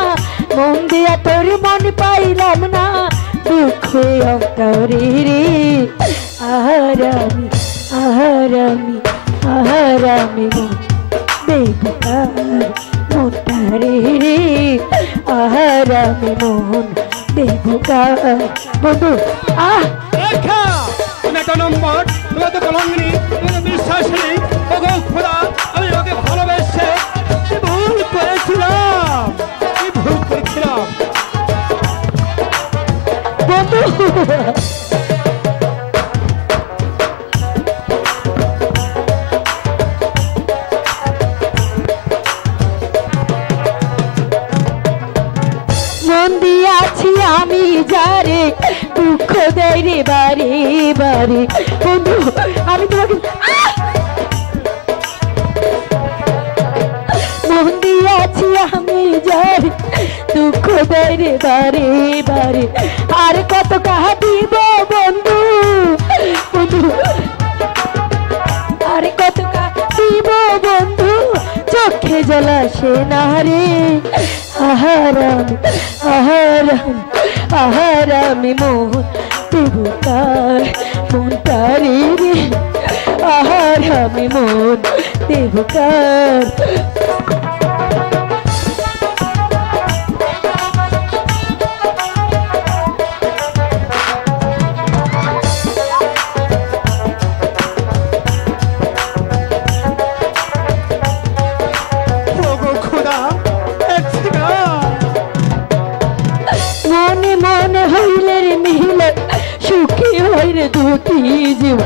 মন দিয়া তোর মন পাইলাম না, দুঃখ অন্তরে রে। আহারামি আহারামি আহারামি মন দেবতার মনটারে রে আহারামি মন দেবতার বন্ধু তুমি একটা নম্বর, তুমি তো কলঙ্গিনী, তুমি তো বিশ্বাসী। ওগো খোদা, আমি ওকে ভালোবেসে কি ভুল করেছিলাম, কি ভুল করেছিলাম বন্ধু। মন দিয়াছি আমি যারে দুঃখ দেয় রে বারে বারে বন্ধু, আমি তোমাকে মন দিয়াছি আমি যারে দুঃখ দেয় রে বারে বারে, আর কত কাহা দিব বন্ধু বন্ধু, আর কত কাহা দিব বন্ধু, চোখে জলাসে না রে আহারামি আহারামি আহারামি মন দেবতার মনটারে রে আহারামি মন দেবতার। মনে মনে হইলে রে মিলে সুখী হইরে দুটি জীব,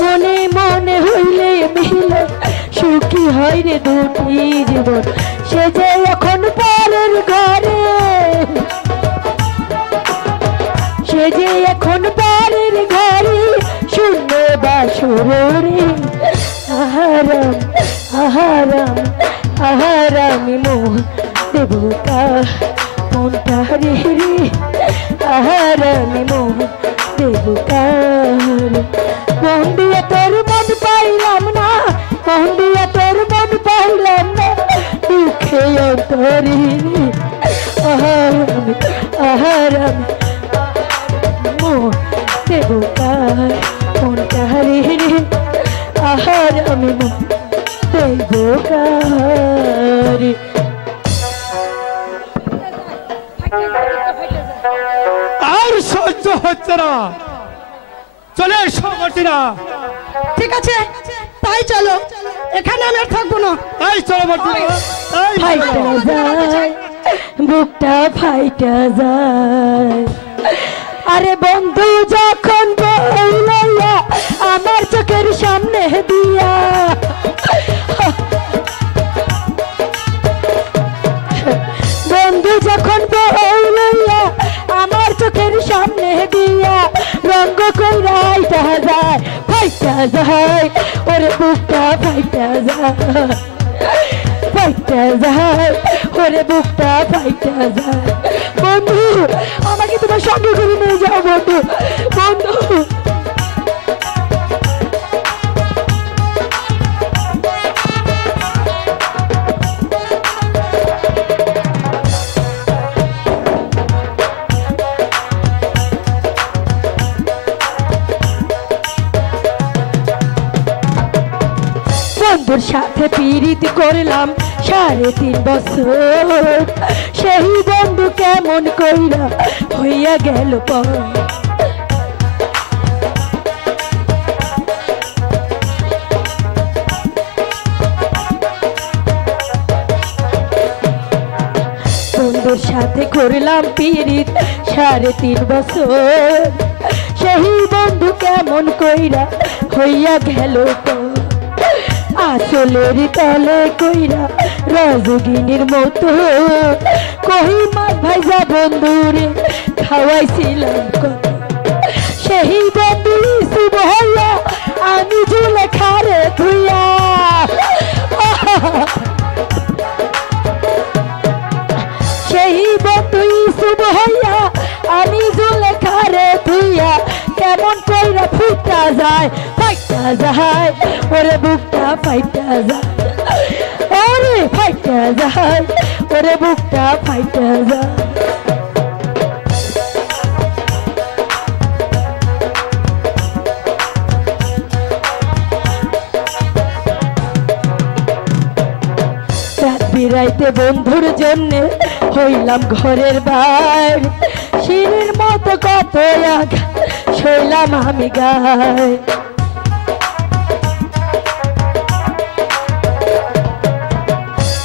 মনে মনে হইলে মিলে সুখী হইরে দুটি জীবন, সে যে এখন পরের ঘরে, সে যে এখন পরের ঘরে শূন্য বাসরে আহারাম আহারাম আহারামি মন দেবতার মনটারে রে আহারামি মন দেবতার। মন দিয়ে তোর মন পাইলাম না, মন দিয়ে তোর মন পাইলাম না, দুঃখে অন্তরে আহারামি আহারামি মন দেবতার মনটারে রে আহারামি মন দেবতার। আর সহ্য হচ্ছে না, চলে এসো মার্টিনা। ঠিক আছে তাই চলো, এখানে আমি আর থাকবো না। এই চলো মার্টিনা, এই ফাইটা যায় বুকটা ফাইটা যায়, আরে বন্ধু যখন বইলাইয়া আমার চোখের সামনে দিয়া, বন্ধু যখন বইলাইয়া আমার চোখের সামনে দিয়া, রঙ্গ কইরাইটা যায় ফাইটা যায়, ওরে বুকটা ফাইটা যায় ফাইটা যায়, ওরে বুকটা ফাইটা যায়। বন্ধু আমাকে তোমার সঙ্গে করে নিয়ে যাও বন্ধু, বন্ধু। বন্ধুর সাথে পীড়িত করলাম 3.5 বছর, সেই বন্ধু কেমন কইরা হইয়া গেল পর, বন্ধুর সাথে করলাম পীড়িত 3.5 বছর, সেই বন্ধু কেমন কইরা হইয়া গেল পর, আসলের তলে কইরা রজগিনীর মতো কহি মাছ ভাইজা বন্ধুরে খাওয়াইছিলাম কত, সেই বন্ধু শুভ হইয়া আমি ঝুলে খারে ধুইয়া, সেই বন্ধু শুভ হইয়া আমি ঝুলে খারে ধুইয়া, কেমন কইরা ফুটা যায় ফাইটা যায়, ওরে বুকটা ফাইটা যায়, ওরে ফাইটা যায়, ওরে বুকটা ফাইটা যায়। রাইতে বন্ধুর জন্য হইলাম ঘরের বাইর শিরের মতো কত আঘাত সইলাম আমি গায়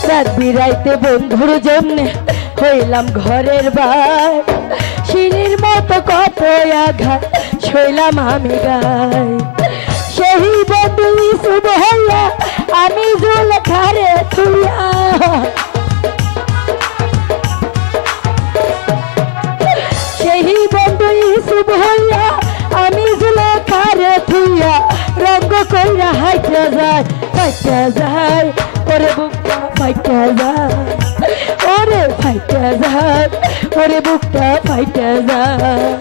রাত বিরাইতে বন্ধুর জন্য হইলাম ঘরের বাইর শিরের মতো কত আঘাত সইলাম আমি গায় সেই বন্ধু শুভ হইয়া আমি জল খারে থুইয়া সেই বন্ধু শুভ হইয়া আমি জল খারে থুইয়া রঙ্গ কইরা হাইটা যায় ওরে বুকটা ফাইটা যায় ওরে ফাইটা যায় ওরে বুকটা ফাইটা যায়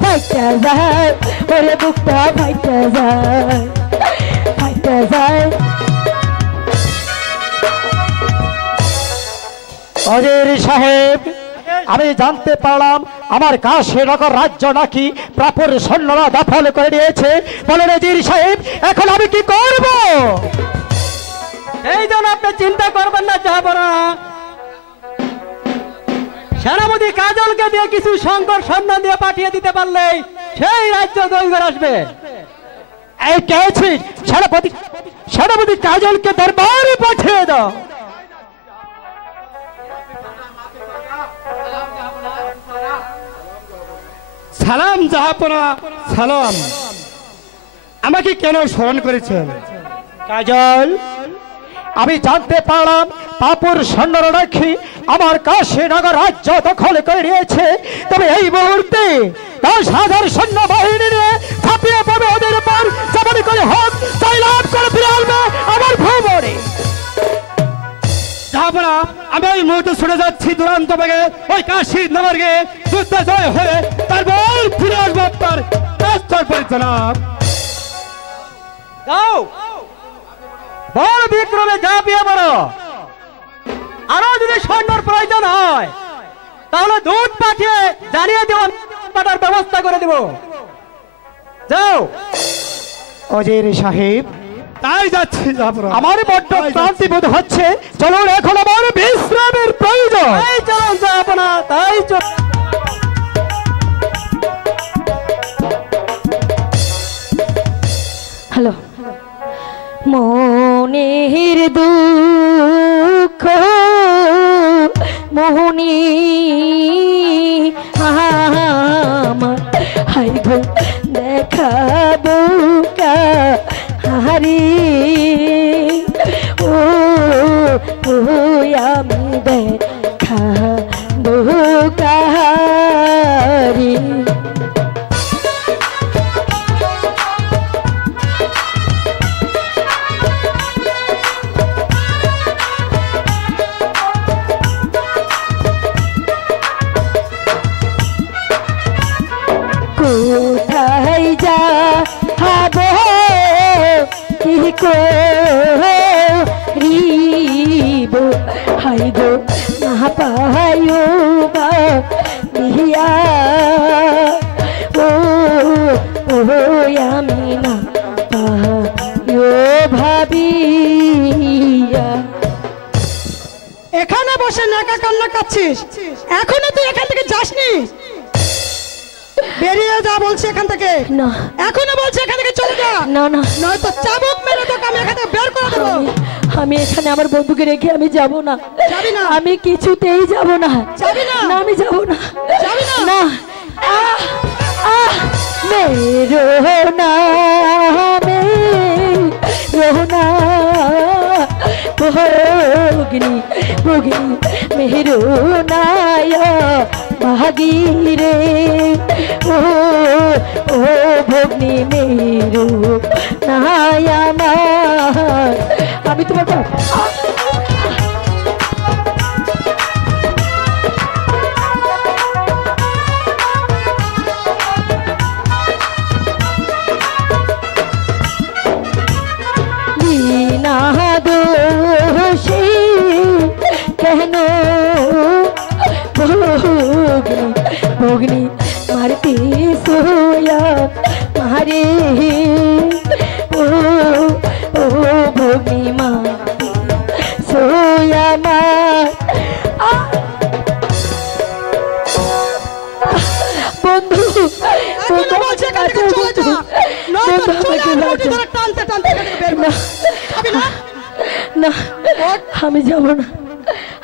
ফাইটা যায় ওরে বুকটা ফাইটা যায় ফাইটা যায় অজির সাহেব আমি জানতে পারলাম আমার কাশীনগর রাজ্য নাকি প্রাপর সৈন্যরা দখল করে নিয়েছে। বলেন অজির সাহেব এখন আমি কি করব? এই জন্য আপনি চিন্তা করবেন না জাহাপনা সেনাপতি কাজলকে দিয়ে কিছু শঙ্কর সৈন্য দিয়ে পাঠিয়ে দিতে পারলেই সেই রাজ্য দখল করে আসবে। এই কেছি সেনাপতি কাজলকে দরবারে পাঠিয়ে দাও। সালাম জাহাপনা সালাম। আমাকে কেন স্মরণ করেছেন? কাজল আমি জানতে পারলাম পাপুর সৈন্যরা নাকি আমার কাশীনগর রাজ্য দখল করে নিয়েছে। তবে এই মুহূর্তে 10,000 সৈন্য বাহিনী নিয়ে ঝাঁপিয়ে পড়বে ওদের উপর। যেমনই করে হোক জয়লাভ করে ফিরে আসবে আমার ভ্রমণে। জাহাপনা আমি এই মুহূর্তে শুনে যাচ্ছি দুরান্ত বেগে ওই কাশী নগরকে যুদ্ধ জয় হয়ে তারপর ফিরে আসবো আপনার রাস্তার পরিচালক। যাও বল বিক্রমে ঝাঁপিয়ে পড়ো। আরো যদি সৈন্যর প্রয়োজন হয় তাহলে দুধ পাঠিয়ে জানিয়ে দেব, পাঠার ব্যবস্থা করে দেব। যাও। অজির সাহেব তাই যাচ্ছি জাহাপনা। আমার বড্ড ক্লান্তি বোধ হচ্ছে। চলুন এখন আমার বিশ্রামের প্রয়োজন। তাই চলুন জাহাপনা, তাই চল। হ্যালো মনের দুঃখ মোহনী আমার হাই গো দেখাবো হারি ও আমি দেখাবো কাহারি। কোথায় যাব কি করিব হাই গো না পাইও বা দিয়া ও আমি না পাইও ভাবিয়া। এখানে বসে নাকা কান্না কাচ্ছিস, এখনো তুই এখান থেকে যাসনি? বেরিয়ে যা বলছি এখান থেকে। না এখনো বলছি এখান থেকে চলে যা। না না নয়তো চাবুক মেরে তোকে আমি এখান থেকে বের করে দেবো। আমি এখানে আমার বন্ধুকে রেখে আমি যাব না। যাবি না? আমি কিছুতেই যাব না। যাবি না? না আমি যাব না। যাবি না? না মেরো না মেরো না ভগিনী ভগিনী মেরো নায় ভাগিরে ও ও ভগ্নি মেরো নায় আমার। আমি তোমার দোষী কেন ভগ্নি মারতে সোয়া মারে ও ও ভগ্নি মা টানতে টানতে এখান থেকে বের কর। যাবি না? না আমি যাব না,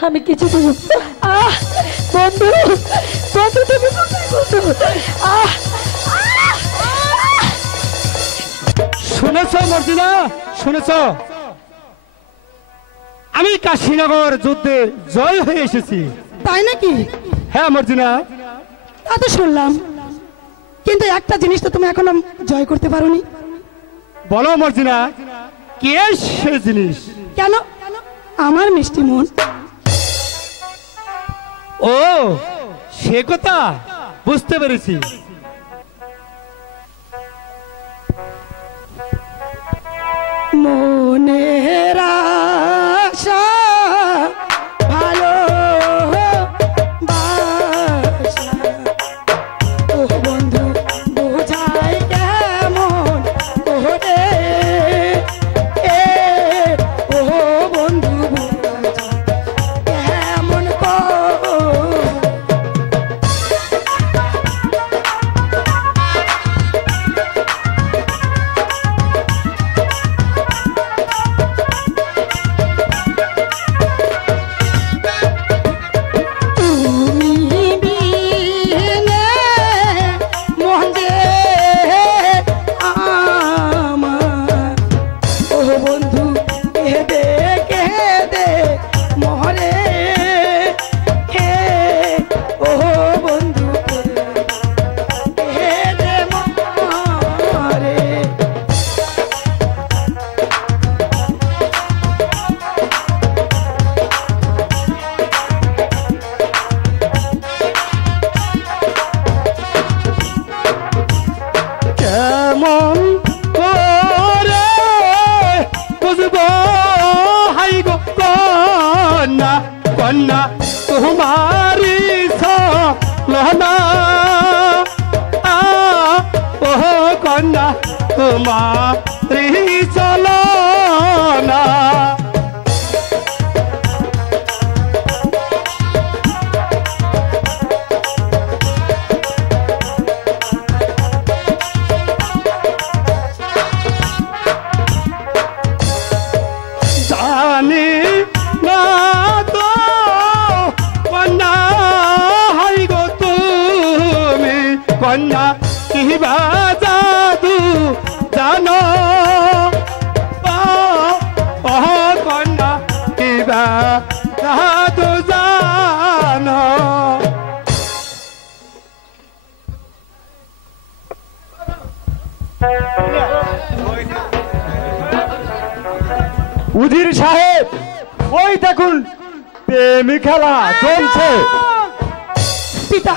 আমি কিছু দেব। বন্ধু বন্ধু তুমি কোথায় বন্ধু? শুনেছ মর্জিনা, শুনেছ? আমি কাশীনগর যুদ্ধে জয় হয়ে এসেছি। তাই নাকি? হ্যাঁ মর্জিনা। তা তো শুনলাম, কিন্তু একটা জিনিস তো তুমি এখনো জয় করতে পারোনি। বলো মর্জিনা, কে সে জিনিস? কেন? আমার মিষ্টি মন। ও সে কথা বুঝতে পেরেছি। মনের আশা ভালো বাসা, ও বন্ধু বোঝাই কেমন করে, ও বন্ধু বোঝাই কেমন করে। কন্যা তোমারি লহনা, ও কন্যা তোমারি চলনা। জানি না তো কন্যা হাই গো তুমি, কন্যা কিবা জাদু জানো, ও কন্যা কিবা জাদু জানো। উজির সাহেব, ওই দেখুন প্রেমী খেলা চলছে। পিতা,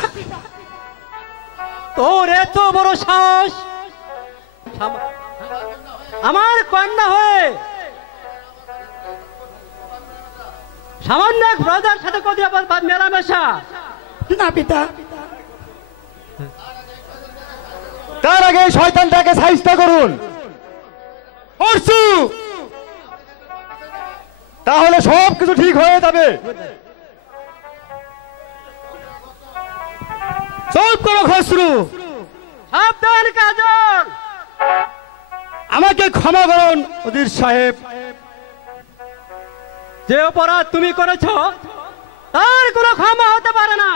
তোর এত বড় সাহস আমার কন্যা হয়ে সামান্য এক ব্রাদার সাথে কত মেলামেশা? না পিতা, তার আগে শয়তানটাকে সাইজটা করুন। পরশু তাহলে সব কিছু ঠিক হয়ে যাবে। চুপ করো খসরু, সাবধান কাজল। আমাকে ক্ষমা করুন উজির সাহেব, যে অপরাধ তুমি করেছ তার কোনো ক্ষমা হতে পারে না।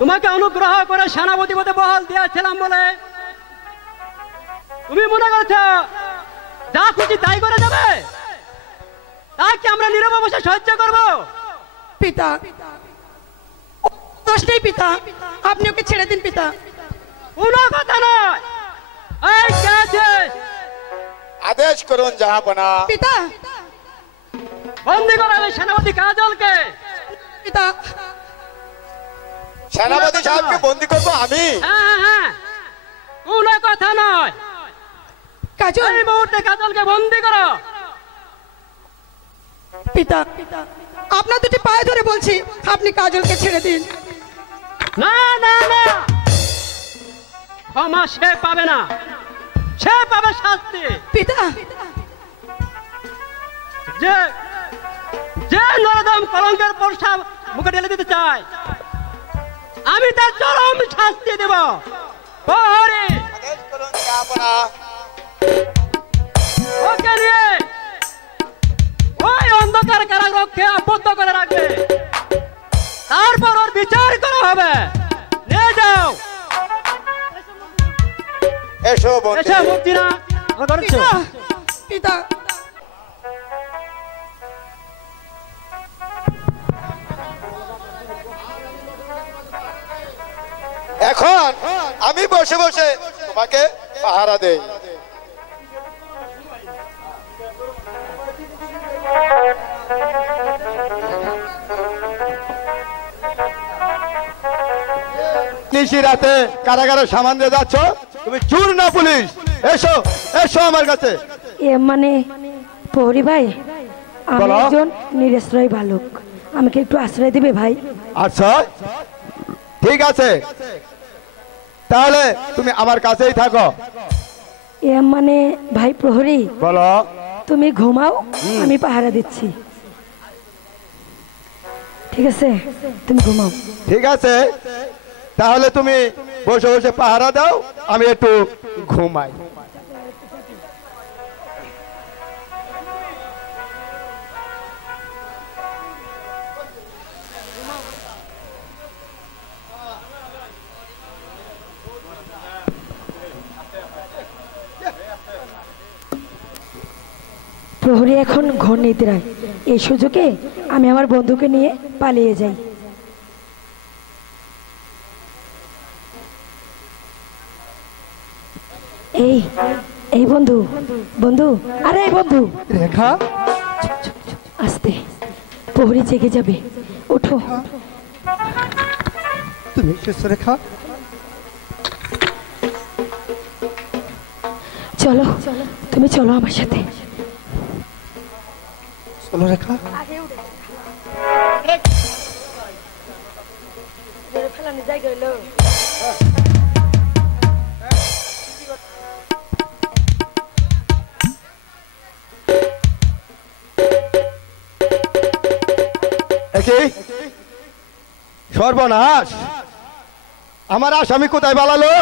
তোমাকে অনুগ্রহ করে সেনাপতি পদে বহাল দিয়েছিলাম বলে তুমি মনে করছ যা খুশি তাই করে যাবে, তা কি আমরা নীরবে বসে সহ্য করবো? পিতা দোষ নেই পিতা, আপনি ওকে ছেড়ে দিন পিতা। কোনো কথা নয়। এই কে আছিস? আদেশ করুন জাহাপনা। পিতা, বন্দি করা ওই সেনাপতি কাজলকে। পিতা, সেনাপতি সাহেবকে বন্দি করবো আমি? হ্যাঁ হ্যাঁ, কোনো কথা নয়। কাজল, এই মুহূর্তে কাজলকে বন্দি করো। পিতা আপনার দুটি পায়ে ধরে বলছি, আপনি কাজলকে ছেড়ে দিন। না না না, ক্ষমা সে পাবে না, সে পাবে শাস্তি। পিতা, যে যে নরদম কলঙ্কের প্রস্তাব মুখে ঢেলে দিতে চায়, আমি তার চরম শাস্তি দেব। প্রহরী, আদেশ করুন জাহাপনা। অন্ধকার কারাগৃহে আবদ্ধ করে রাখবে, তারপর ওর বিচার করা হবে। নিয়ে যাও। এসো বন্ধু। এসো মুক্তিনা। পিতা এখন আমি বসে বসে তোমাকে পাহারা দেই। নিশি রাতে কারাগারে সামান দিয়ে যাচ্ছ, তুমি চোর না পুলিশ? এসো এসো আমার কাছে। এ মানে প্রহরী ভাই, আমি বলো। একজন নিরাশ্রয় বালক, আমাকে একটু আশ্রয় দিবে ভাই? আচ্ছা ঠিক আছে, তাহলে তুমি আমার কাছেই থাকো। এ মানে ভাই প্রহরী, বলো। তুমি ঘুমাও, আমি পাহারা দিচ্ছি। ঠিক আছে, তুমি ঘুমাও। ঠিক আছে, তাহলে তুমি বসে বসে পাহারা দাও, আমি একটু ঘুমাই। প্রহরী এখন ঘর নিদ্রায়, এই সুযোগে আমি আমার বন্ধুকে নিয়ে পালিয়ে যাই। এই এই বন্ধু, বন্ধু, আরে এই বন্ধু। রেখা, আস্তে, প্রহরী জেগে যাবে, ওঠো। তুমি এসেছো রেখা? চলো, তুমি চলো আমার সাথে। চলো রেখা। সর্বনাশ, আমার আসামি কোথায় পালালো?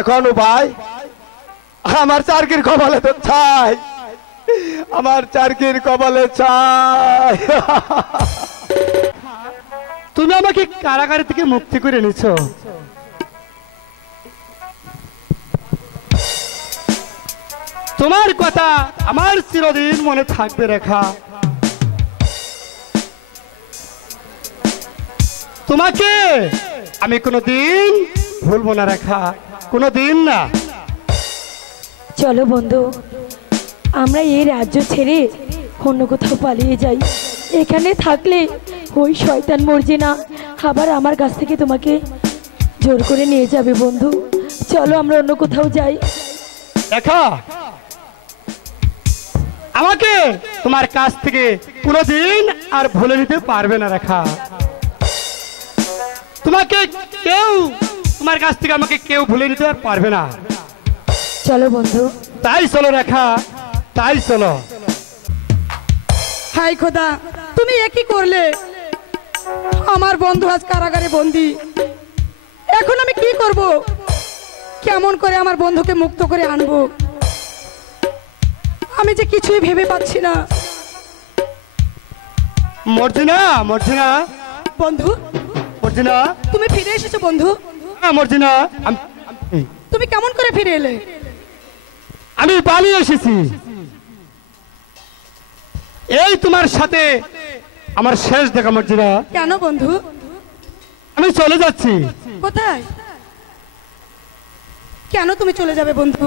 এখন উপায়, আমার চারকির কপালে তো ছাই, আমার চারকির কপালে ছাই। তুমি আমাকে কারাগার থেকে মুক্তি করে নিছো, তোমার কথা আমার চিরদিন মনে থাকবে রেখা। তোমাকে আমি কোনোদিন ভুলবো না রেখা, কোনোদিন না। চলো বন্ধু, আমরা এই রাজ্য ছেড়ে অন্য কোথাও পালিয়ে যাই। এখানে থাকলে ওই শয়তান মর্জিনা আবার আমার কাছ থেকে তোমাকে জোর করে নিয়ে যাবে। বন্ধু চলো আমরা অন্য কোথাও যাই। রেখা, আমাকে তোমার কাছ থেকে কোনোদিন আর ভুলে নিতে পারবে না রেখা। তোমাকে কেউ, তোমার কাছ থেকে আমাকে কেউ ভুলে নিতে আর পারবে না। চলো বন্ধু। তাই চলো রেখা, তাই চলো। হাই খোদা, তুমি একই করলে। আমার বন্ধু আজ কারাগারে বন্দী। এখন আমি কি করব? কেমন করে আমার বন্ধুকে মুক্ত করে আনবো? আমি যে কিছুই ভেবে পাচ্ছি না। মর্জিনা, মর্জিনা, বন্ধু, মর্জিনা, তুমি ফিরে এসেছো বন্ধু? মর্জিনা, তুমি কেমন করে ফিরে এলে? আমি পালিয়ে এসেছি। এই তোমার সাথে আমার শেষ দেখা মর্জিনা। কেন বন্ধু? আমি চলে যাচ্ছি। কোথায়? কেন তুমি চলে যাবে বন্ধু?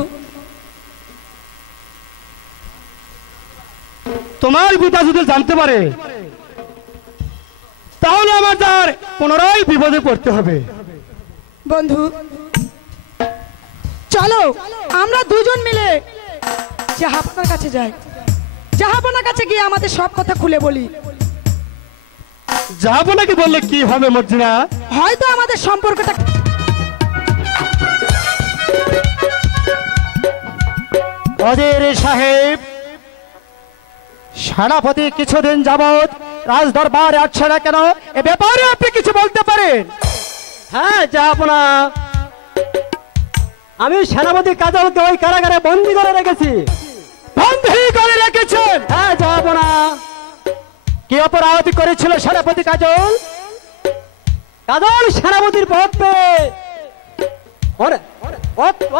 তোমার পিতা যদি জানতে পারে তাহলে আমার তার পুনরায় বিপদে পড়তে হবে। বন্ধু চলো আমরা দুজন মিলে জাহাপনার কাছে যাই। জাহাপনার কাছে গিয়ে আমাদের সব কথা খুলে বলি। জাহাপনাকে বললে কি হবে মর্জিনা? হয়তো আমাদের সম্পর্কটা ওদের সাহেব, সেনাপতি কিছুদিন যাবৎ রাজ দরবারে আসছে না কেন? এ ব্যাপারে আপনি কিছু বলতে পারেন? হ্যাঁ জাহাপনা, আমি সেনাপতি কাজলকে ওই কারাগারে বন্দী করে রেখেছি। বন্দী করে রেখেছেন? হ্যাঁ জাহাপনা। কি অপরাধ করেছিল সেনাপতি কাজল? কাজল সেনাপতির পদ পেয়ে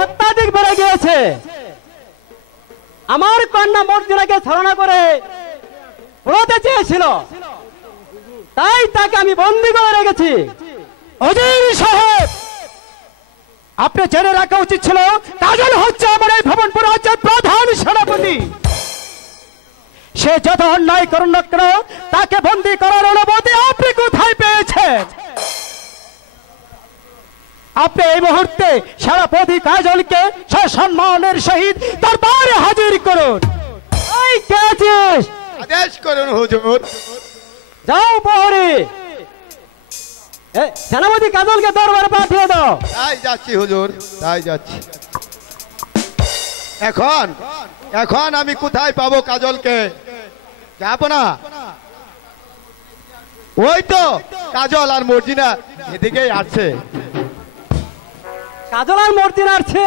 অত্যাধিক বেড়ে গিয়েছে। আমার কন্যা মর্জিনাকে ছলনা করে পড়াতে চেয়েছিল, তাই তাকে আমি বন্দী করে রেখেছি। অজির সাহেব, আপনি জেনে রাখা উচিত ছিল কাজল হচ্ছে আমার এই ভবনপুর রাজ্যের প্রধান সেনাপতি। সে যত অন্যায় করুন না কেন, তাকে বন্দী করার অনুমতি আপনি কোথায় পেয়েছেন? আপনি এই মুহূর্তে সেনাপতি কাজলকে সসম্মানের সহিত দরবারে হাজির করুন। এই কে আছিস? আদেশ করুন হুজুর। যাও প্রহরী, সেনাপতি কাজলকে দরবারে পাঠিয়ে দাও। তাই যাচ্ছি হুজুর, তাই যাচ্ছি। এখন এখন আমি কোথায় পাবো কাজলকে? যাব না। ওই তো কাজল আর মর্জিনা এদিকেই আসছে। কাজল আর মর্জিনা আসছে?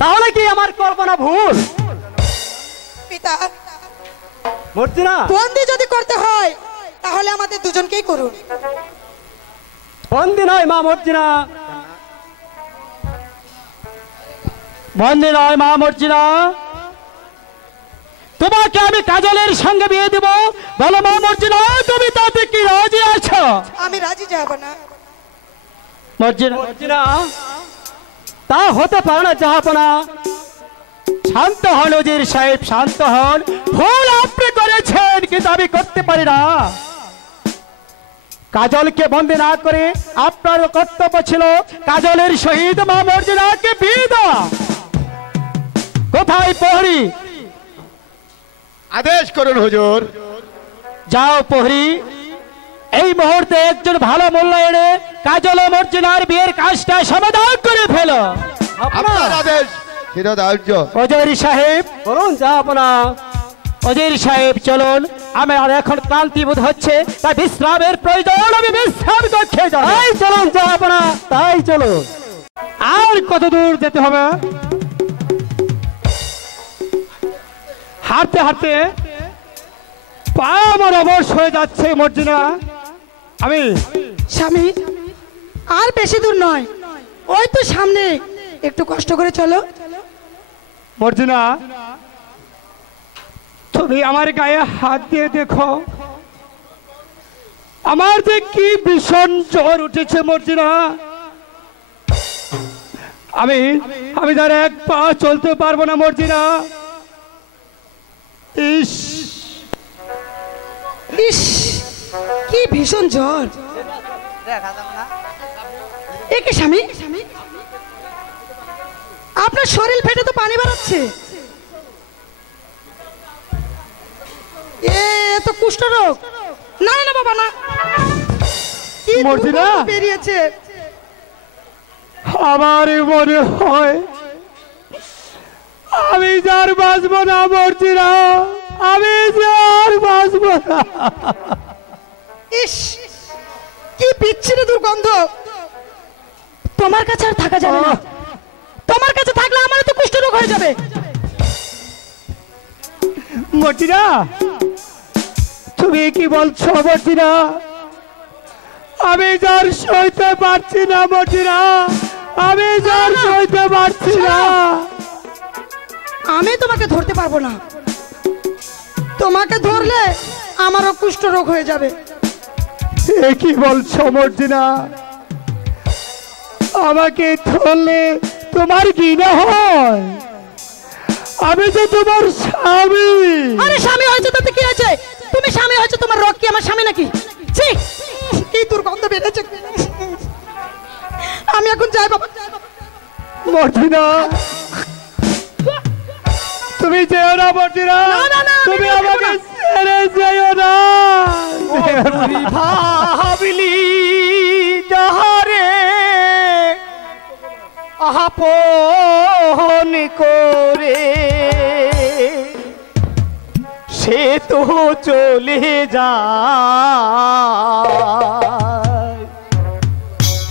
তাহলে কি আমার কল্পনা ভুল? পিতা, মর্জিনা, বন্দি যদি করতে হয় তাহলে আমাদের দুজনকেই করুন। বন্দি নয় মা মর্জিনা, বন্দী নয় মা মর্জিনা, তোমাকে আমি কাজলের সঙ্গে বিয়ে দেব। বলো মা মর্জিনা, তুমি তাতে কি রাজি আছো? আমি রাজি যাব না। মর্জিনা, তা হতে পারে না জাহাপনা। শান্ত হন অজির সাহেব, শান্ত হন। ভুল আপনি করেছেন, কিন্তু আমি করতে পারি না। কাজলকে বন্দী না করে আপনার কর্তব্য ছিল কাজলের সহিত মা মর্জিনাকে বিয়ে দেওয়া। কোথায় প্রহরী? আদেশ করুন হুজুর। যাও প্রহরী, এই মুহূর্তে একজন ভালো মূল্যায়নে কাজল ও মর্জিনার বিয়ের কাজটা সমাধান করে ফেলো। আপনার আদেশ চিরদার্য। অজির সাহেব বলুন জাহাপনা। অজির সাহেব চলুন, আমার এখন ক্লান্তি বোধ হচ্ছে, তাই বিশ্রামের প্রয়োজন। আমি বিশ্রাম কক্ষে যাব। তাই চলুন জাহাপনা, তাই চলুন। আর কত দূর যেতে হবে? হাঁটতে হাঁটতে পা আমার অবশ হয়ে যাচ্ছে মর্জিনা। আমি স্বামী, আর বেশি দূর নয়, ওই তো সামনে, একটু কষ্ট করে চলো। মর্জিনা, তুমি আমার গায়ে হাত দিয়ে দেখো, আমার যে কি ভীষণ জ্বর উঠেছে মর্জিনা। আমি তার এক পা চলতে পারবো না মর্জিনা। ইস ইস, কি ভীষণ জ্বর। একে স্বামী, আপনার শরীর ফেটে তো পানি বেরোচ্ছে। এ তো কুষ্ঠরোগ। না না বাবা, না। কি মর্জিনা, দুর্গন্ধ বেরিয়েছে। আমার মনে হয় আমি যার বাঁচবো না মর্জিনা, আমি যার বাঁচবো না। ইস, কি বিচ্ছিরি দুর্গন্ধ। তোমার কাছে আর থাকা যাবে না। তোমার কাছে থাকলে আমার তো কুষ্ঠরোগ হয়ে যাবে। মর্জিনা, তুমি কি বলছো মর্জিনা? আমি যার সইতে পারছি না মর্জিনা, আমি যার সইতে পারছি না। আমি তোমাকে ধরতে পারবো না। তোমাকে ধরলে আমারও কুষ্ঠরোগ হয়ে যাবে। এ কি বলছো মর্জিনা? আমাকে ধরলে তোমার ঘৃণা হয়? আমি তো তোমার স্বামী। আরে স্বামী হয়েছে তাতে কি আছে? তুমি স্বামী হয়েছে, তোমার রোগ কি আমার স্বামী নাকি? ছি, কি দুর্গন্ধ বেরিয়েছে। আমি এখন যাই বাবা। মর্জিনা, তুমি যেও না মর্জিনা, তুমি আমাকে ছেড়ে যেও না। ভাবলি যাহারে আপন করে, সে তো চলে যায়।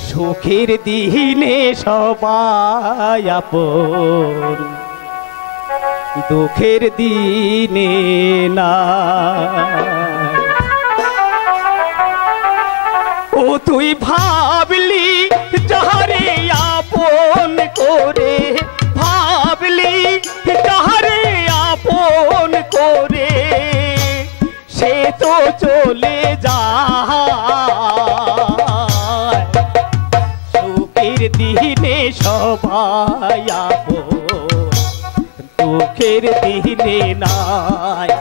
সুখের দিনে সবাই আপন, দুঃখের দিনে না। ও তুই ভাবলি যাহারে আপন করে, ভাবলি যাহারে আপন করে, সে তো চলে যায়। সুখের দিনে সবাই আপন, দুঃখের দিনে নাই।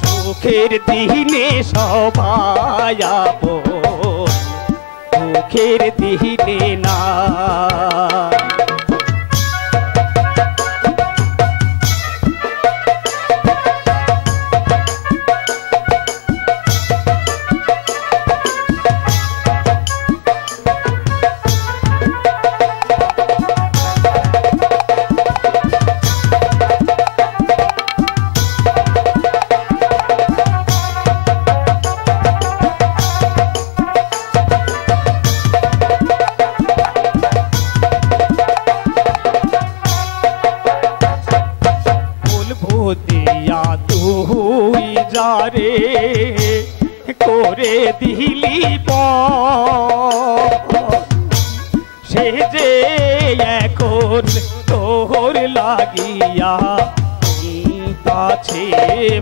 সুখের দিনে সবাই আপন, দুঃখের দিনে নাই। করে দিলি সে যে এখন তোর লাগিয়া তাছে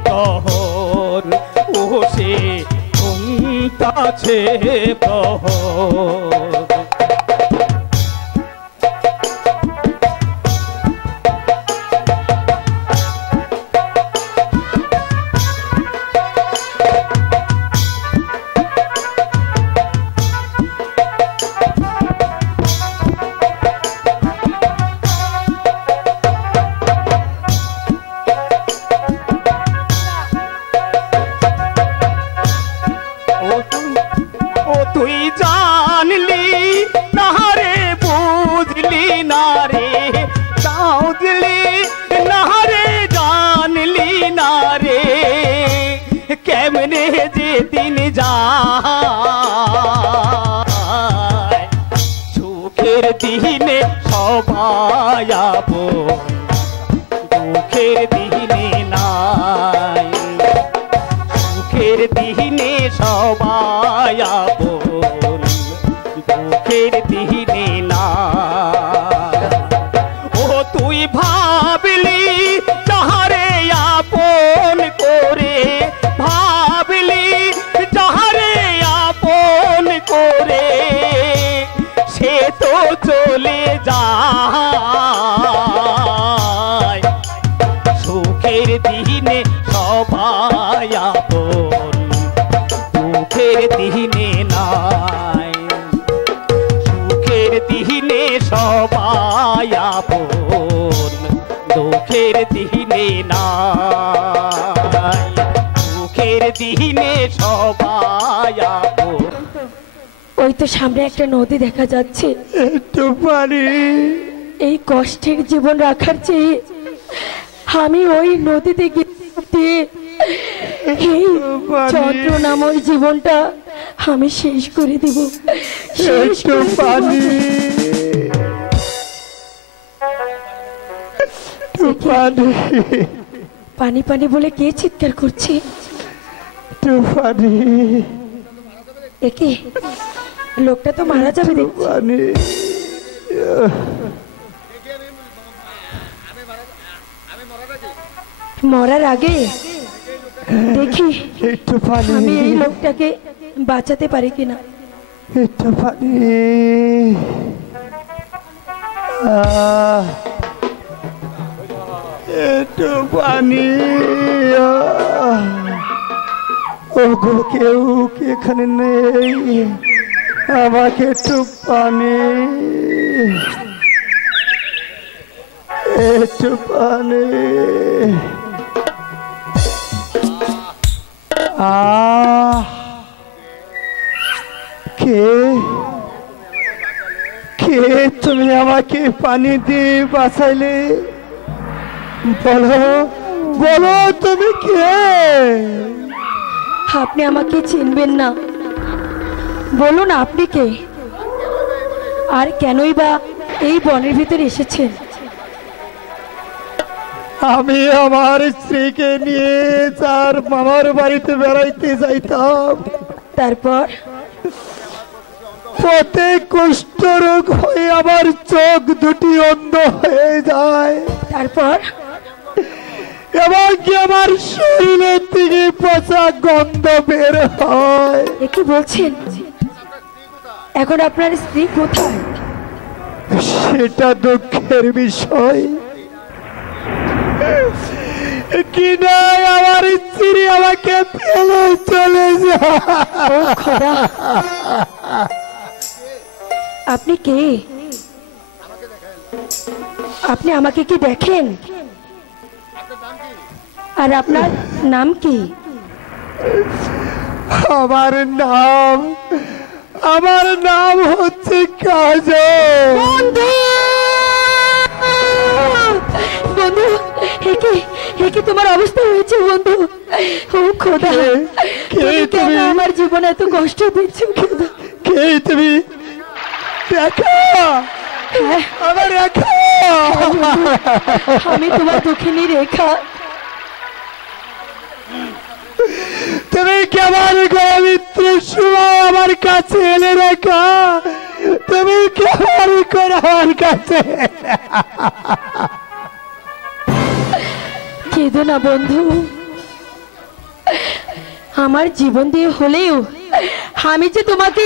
প্রহর, ও সে তাছে প্রহর। তুই জানলি না রে, বুঝলি না রে, বুঝলি না রে, জানলি না রে, কেমনে যে দিন যায়। সুখের দিনে সবাই আপন, দুঃখের দিনে নাই। সুখের দিনে সবাই আপন, দুঃখের দিনে নাই। ও তুই ভাবলি যাহারে আপন করে, ভাবলি যাহারে আপন করে, সে তো চলে যায়। সুখের দিনে সবাই আপন, দুঃখের দিনে নাই। সুখের দিনে সবাই আপন, দুঃখের দিনে নাই। সুখের দিনে সবাই আপন। ওই তো সামনে একটা নদী দেখা যাচ্ছে। একটু পানি। এই কষ্টের জীবন রাখার চেয়ে আমি ওই নদীতে গিয়ে এই যন্ত্রণাময় জীবনটা আমি শেষ করে দিব। একটু পানি। পানি পানি বলে কে চিৎকার করছে? একে লোকটা তো মারা যাবে দেখছি। মরার আগে দেখি আমি এই লোকটাকে বাঁচাতে পারি কিনা। একটু পানি। একটু পানি। ওগো কেউ কি এখানে নেই? আমাকে একটু পানি, একটু পানি। কে কে তুমি আমাকে পানি দিয়ে বাঁচাইলে? বলো বলো তুমি কে? আপনি আমাকে চিনবেন না, বলুন আপনি কে, আর কেনই বা এই বনের ভিতরে এসেছেন? আমি আমার স্ত্রীকে নিয়ে তার মামার বাড়িতে বেড়াইতে যাইতাম। তারপর পথে কুষ্ঠরোগ হয়ে আমার চোখ দুটি অন্ধ হয়ে যায়। তারপর এবং কি আমার শরীরের থেকে পচা গন্ধ বের হয়। কি বলছেন? এখন আপনার স্ত্রী কোথায়? সেটা দুঃখের বিষয়। কি নাই আমার স্ত্রী আমাকে ফেলে চলে যায়। খোদা, আপনি কে? আপনি আমাকে কি দেখেন? আর আপনার নাম কি? আমার নাম হচ্ছে কাজল। বন্ধু, বন্ধু, একে তোমার অবস্থা হয়েছে বন্ধু। ও খোদা, কেন আমার জীবনে এত কষ্ট দিচ্ছ খোদা? কে তুমি? আমার রেখা। আমি তোমার দুঃখিনী রেখা। তুমি কেমন করে মৃত্যুর সময় আমার কাছে এলে রেখা? তুমি কেমন করে আমার কাছে? কেঁদো না বন্ধু, আমার জীবন দিয়ে হলেও আমি যে তোমাকে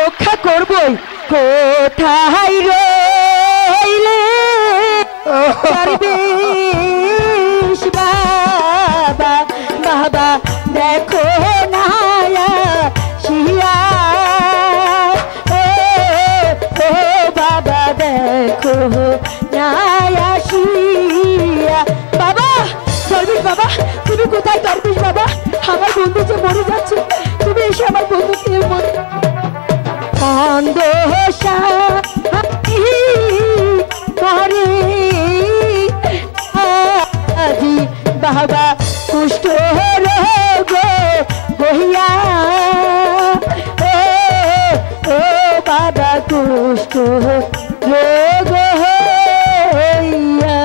রক্ষা করবই। কোথায় রইলে পারবেশ বাবা, বাবা দেখো না শিয়া, ও বাবা দেখো না শিয়া। বাবা, দরবেশ বাবা, তুমি কোথায়? দরবেশ বাবা, আমার বন্ধু যে মরে যাচ্ছে, তুমি এসে আমার বন্ধুকে মরে বাবা কুষ্ঠ রোগ হইয়া, ও বাবা কুষ্ঠ রোগ হইয়া।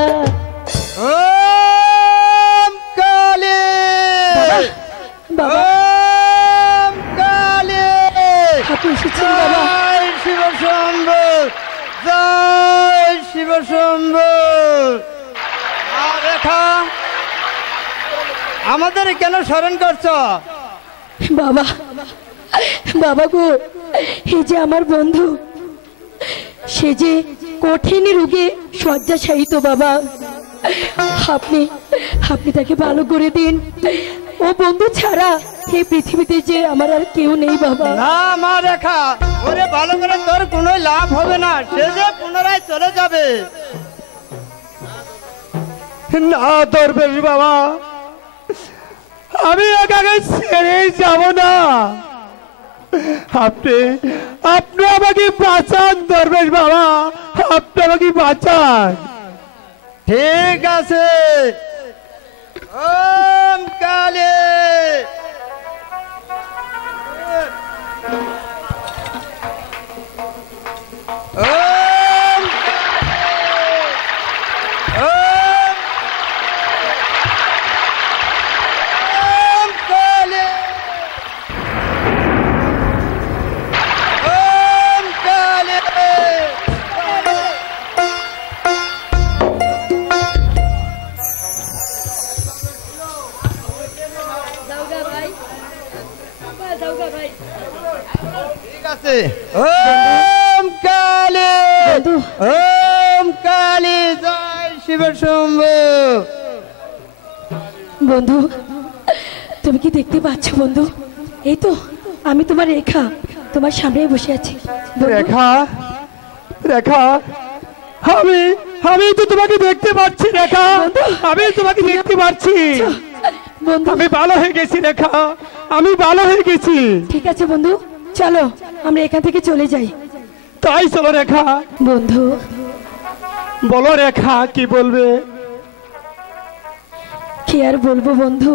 ওম কালী, বাবা ওম কালী, আপনি এসেছেন বাবা? জয় শিব শম্ভু, জয় শিব শম্ভু। রেখা, আমাদের কেন স্মরণ করছো? বাবা, বাবা গো, এই যে আমার বন্ধু, সে যে কঠিন রোগে শয্যাশায়িত বাবা, আপনি তাকে ভালো করে দিন। ও বন্ধু ছাড়া এই পৃথিবীতে যে আমার আর কেউ নেই বাবা। না মা রেখা, ওরে ভালো করে তোর কোনো লাভ হবে না, সে যে পুনরায় চলে যাবে। না দরবেশ বাবা, আমি একাকে ছেড়ে যাব না। আপনি আমাকে বাঁচান দরবেশ বাবা, আপনি আমাকে বাঁচান। ঠিক আছে। ওম কালী, ওম কালী, ওম কালী। ঠিক আছে। ওম কালী, ওম কালী, জয় শিব শম্ভু। বন্ধু, তুমি কি দেখতে পাচ্ছ বন্ধু? এই তো আমি তোমার রেখা, তোমার সামনে বসে আছি। রেখা, রেখা, আমি তো তোমাকে দেখতে পাচ্ছি রেখা, আমি তোমাকে দেখতে পাচ্ছি। বন্ধু, আমি ভালো হয়ে গেছি রেখা, আমি ভালো হয়ে গেছি। ঠিক আছে বন্ধু, চলো আমরা এখান থেকে চলে যাই। তাই চলো রেখা। বন্ধু, বলো রেখা, কি বলবে? কি আর বলবো বন্ধু,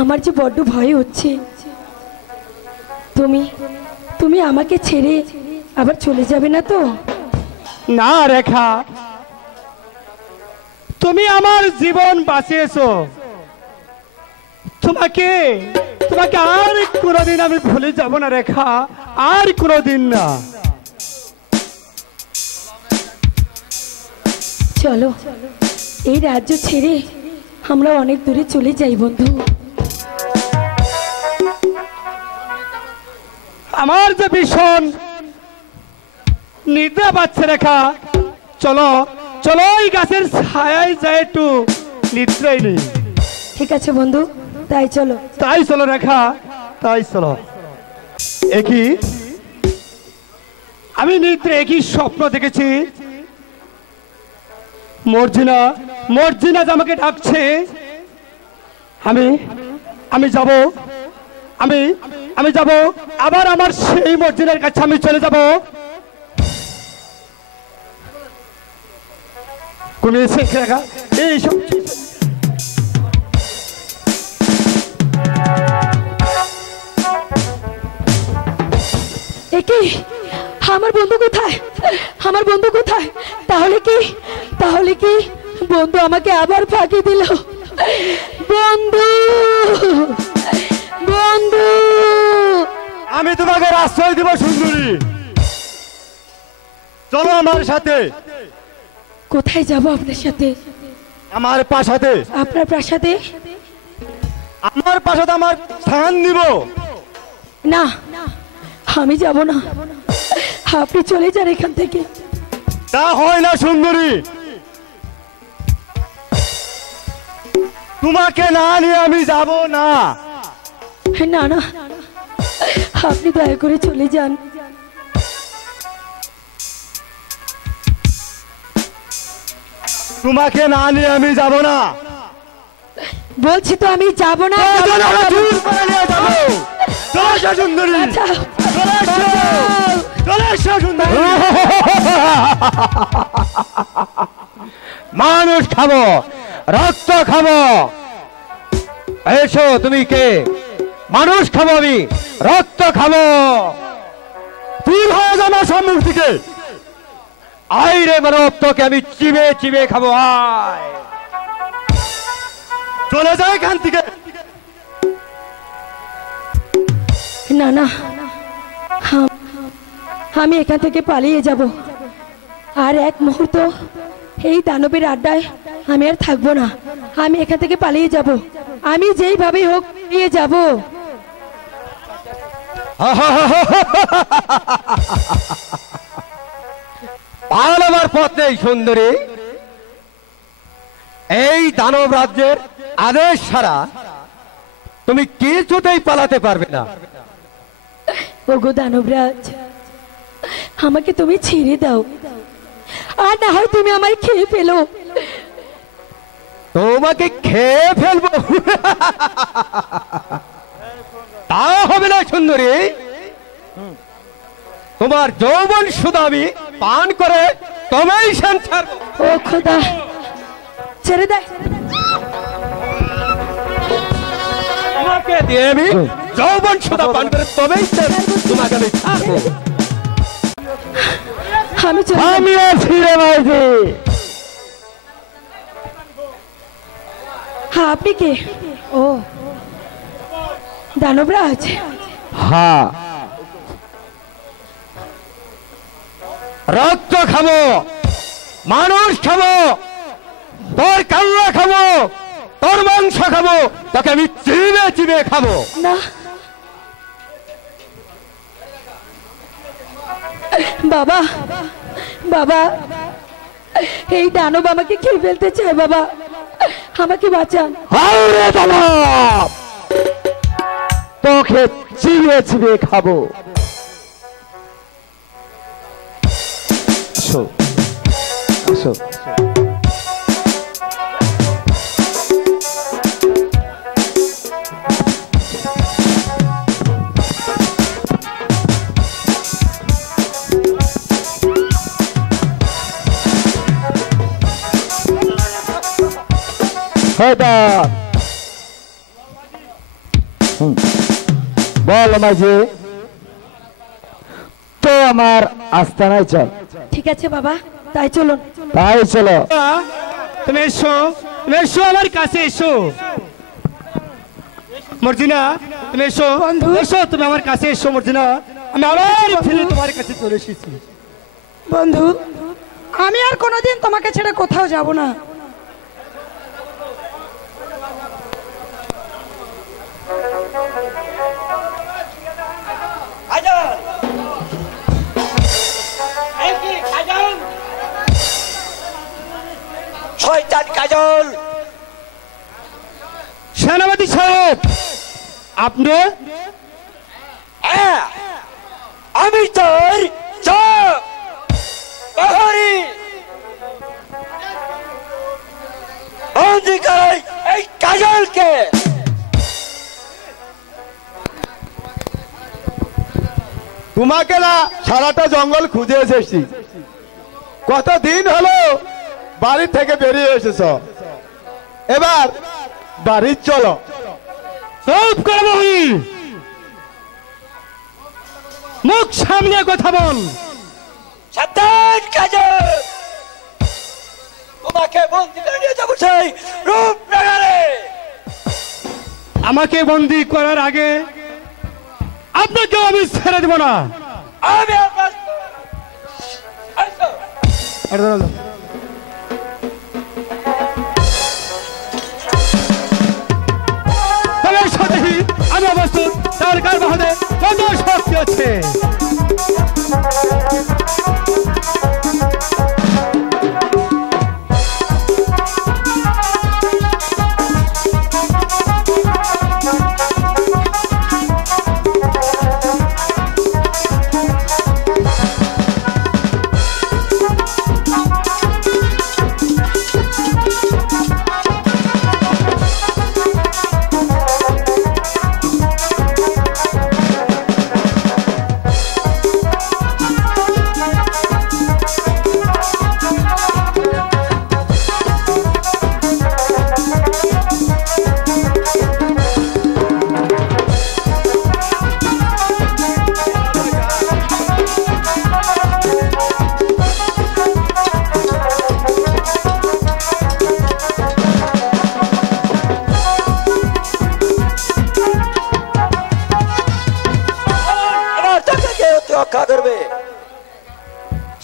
আমার যে বড্ড ভয় হচ্ছে। তুমি আমাকে ছেড়ে আবার চলে যাবে না তো? না রেখা, তুমি আমার জীবন বাঁচিয়েছো, তোমাকে তোমাকে আর কোনোদিন আমি ভুলে যাব না রেখা, আর কোনোদিন না। চলো এই রাজ্য ছেড়ে আমরা অনেক দূরে চলে যাই বন্ধু। আমার যে ভীষণ নিদ্রা পাচ্ছে রেখা, চলো চলো এই গাছের ছায়ায় যায় একটু নিদ্রাই নেই। ঠিক আছে বন্ধু, তাই চলো। তাই চলো রেখা, তাই চলো। একই আমি নিদ্রা একই স্বপ্ন দেখেছি, মর্জিনা মর্জিনা যে আমাকে ডাকছে, আমি আমি যাব, আমি আমি যাব আবার আমার সেই মর্জিনার কাছে আমি চলে যাব। কোন রেখা এইসব একই আমার বন্ধু কোথায়, আমার বন্ধু কোথায়? তাহলে কি বন্ধু আমাকে আবার ফাঁকি দিল? বন্ধু বন্ধু আমি তোমাকে আশ্রয় দিব সুন্দরী, চলো আমার সাথে। কোথায় যাব আপনার সাথে? আমার প্রাসাদে। আপনার প্রাসাদে? আমার প্রাসাদে আমার স্থান দিব না, আমি যাব না, আপনি চলে যান এখান থেকে। তা হয় না সুন্দরী, তোমাকে না নিয়ে আমি যাব না। না না, আপনি দয়া করে চলে যান। তোমাকে না নিয়ে আমি যাব না বলছি তো, আমি যাব না। সুন্দরী মানুষ খাবো, রক্ত খাবো। এসো, তুমি কে? মানুষ খাবো আমি, রক্ত খাবো। তুই হয় আমার সম্মুখ থেকে। আই রে মানব, তোকে আমি চিবে চিবে খাবো। আয়, চলে যায় এখান থেকে। না না, আমি এখান থেকে পালিয়ে যাব। আর এক মুহূর্ত এই দানবের আড্ডায় আমি আর থাকবো না। আমি এখান থেকে পালিয়ে যাব, আমি যেইভাবে হোক নিয়ে যাব। পালাবার পথ নেই সুন্দরী, এই দানব রাজ্যের আদেশ ছাড়া তুমি কিছুতেই পালাতে পারবে না। ওগো দানবরাজ, আমাকে তুমি ছেড়ে দাও, আর না হয় তুমি আমায় খেয়ে ফেলো। তোমাকে খেয়ে ফেলবো? তা হবে না সুন্দরী, তোমার যৌবন শুধু আমি পান করে তোমায় ছাড়ব। ও খোদা, ছেড়ে দেয়। তোমাকে দিয়ে আমি যৌবন শুধু পান করে তোমায় তোমাকে আমি ছাড়বো। আমি ফিরে মাইছি। হ্যাঁ, আপনি কে? ও দানবরাজ। হ্যাঁ, রক্ত খাবো, মানুষ খাবো, তোর কাল্লা খাবো, তোর মাংস খাবো, তোকে আমি চিবে চিবে খাবো। না বাবা, বাবা, এই দানব আমাকে খেয়ে ফেলতে চায়। বাবা, আমাকে বাঁচান। আরে দানব, তোকে চিবে চিবে খাবো। আসো, আসো। বল মাঝি, তো আমার আস্তানায় চল। ঠিক আছে বাবা, তাই চলুন। তাই চলো। তুমি এসো আমার কাছে এসো মর্জিনা, তুমি এসো এসো, তুমি আমার কাছে এসো মর্জিনা। আমি আবার ফেলে তোমার কাছে চলে এসেছি। বন্ধু, আমি আর কোনোদিন তোমাকে ছেড়ে কোথাও যাব না। শয়তান কাজল। সেনাপতি সাহেব, আপনি? আমি তোর বন্দি করাই এই কাজলকে। তোমাকে না সারাটা জঙ্গল খুঁজে এসেছি, কতদিন হলো বাড়ি থেকে বেরিয়ে এসেছ, এবার বাড়ি চলো। চুপ করবো, মুখ সামনে কথা বল। সাবধান কাজল, তোমাকে বন্দি করে নিয়ে যাবো সেই রূপনগরে। আমাকে বন্দি করার আগে আপনাকেও আমি ছেড়ে দেব না। আমি আমি অবস্থিত তার কার মহলে কত শক্তি আছে।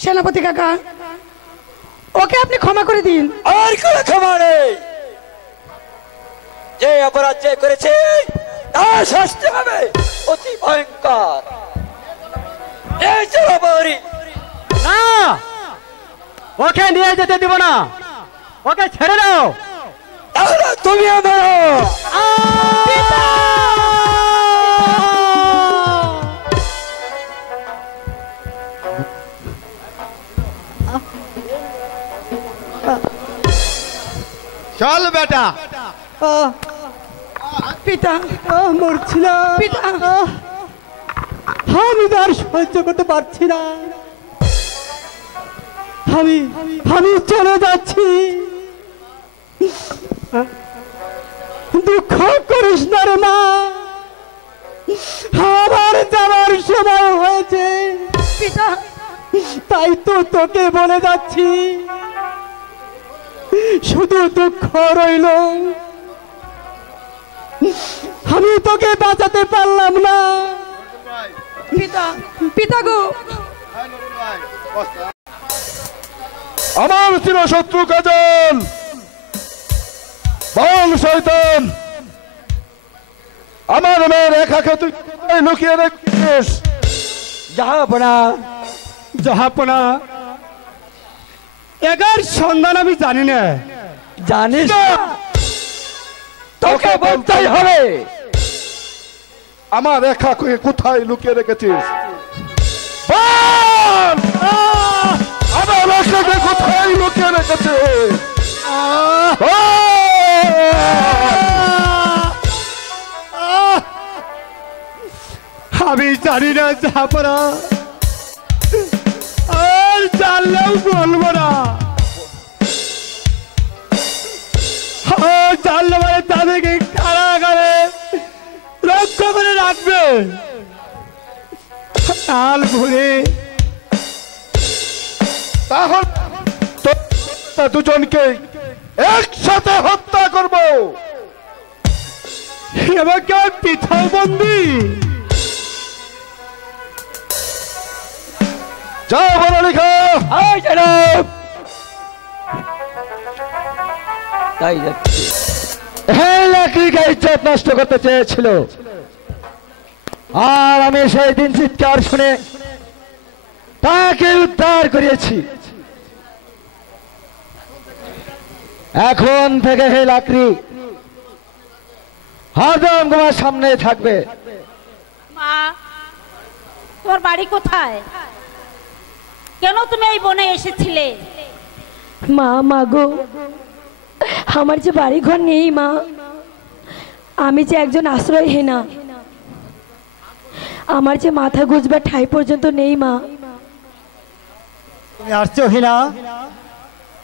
সেনাপতি কাকা, ওকে আপনি ক্ষমা করে দিন। আর কোনো ক্ষমা নেই, যে অপরাধ যে করেছে তার শাস্তি হবে অতি ভয়ঙ্কর। এই চলো বৌরি। না, ওকে নিয়ে যেতে দিব না, ওকে ছেড়ে দাও। তাহলে তুমি আমার চল বেটা। পিতা, মরছি না পিতা, আমি আর সহ্য করতে পারছি না, আমি চলে যাচ্ছি। দুঃখ করিস না রে মা, আমার যাওয়ার সময় হয়েছে। পিতা, তাই তো তোকে বলে যাচ্ছি, শুধু দুঃখ রইল, আমি তোকে বাঁচাতে পারলাম না। পিতা, পিতা গো, আমার চির শত্রু কাজল, বল শয়তান, আমার মেয়ের রেখাকে তুই লুকিয়ে রেখেছিস। জাহাপনা, জাহাপনা, এগার সন্ধান আমি জানি না। জানিস না? তোকে বলতেই হবে, আমার রেখাকে কোথায় লুকিয়ে রেখেছিস? বল, আমার রেখাকে কোথায় লুকিয়ে রেখেছিস? আমি জানি না জাহাপনা, আর জানলেও বলবো না। জানলে মানে তাদেরকে কারাগারে রক্ষা করে রাখবে। কাল ঘুরে তাহলে দুজনকে একসাথে হত্যা করব। আমাকে পিঠাও বন্দি। যাও বলো লিখো। তাই যাচ্ছে। হ্যাঁ, লাকড়িকে ইজ্জত নষ্ট করতে চেয়েছিল, আর আমি সেই দিন চিৎকার শুনে তাকে উদ্ধার করিয়েছি। এখন থেকে হে লাকড়ি হরদম তোমার সামনে থাকবে। মা, তোমার বাড়ি কোথায়? কেন তুমি এই বনে এসেছিলে? মা, মাগো, আমার যে বাড়ি ঘর নেই মা, আমি যে একজন আশ্রয়হীনা, আমার যে মাথা গুজবার ঠাঁই পর্যন্ত নেই মা। তুমি আশ্চর্যহীনা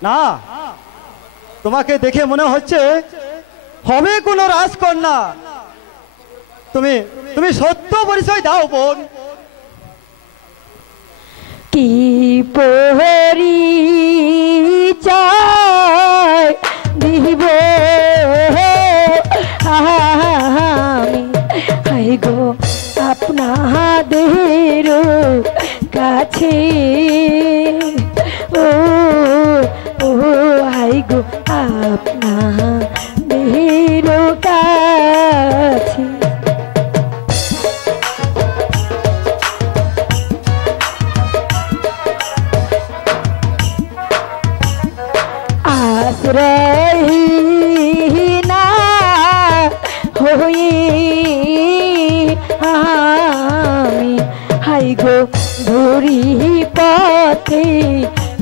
না, তোমাকে দেখে মনে হচ্ছে হবে কোনো রাজকন্যা। তুমি তুমি সত্য পরিচয় দাও বোন। কি পরিচয় দিব আমি হাই গো আপনাদের কাছে, ও ও হাই গো আপনাদের কাছে। আশ্রয়হীনা হয়ে আমি হাই গো ঘুরি পথে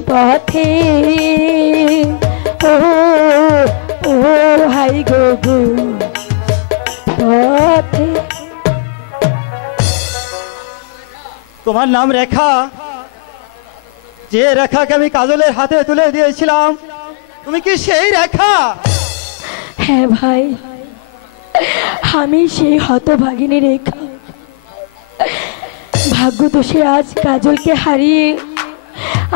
পথে, ও ও হাই গো পথে। তোমার নাম রেখা। যে রেখাকে আমি কাজলের হাতে তুলে দিয়েছিলাম, তুমি কি সেই রেখা? হ্যাঁ ভাই, আমি সেই হতভাগিনী রেখা। ভাগ্য দোষে আজ কাজলকে হারিয়ে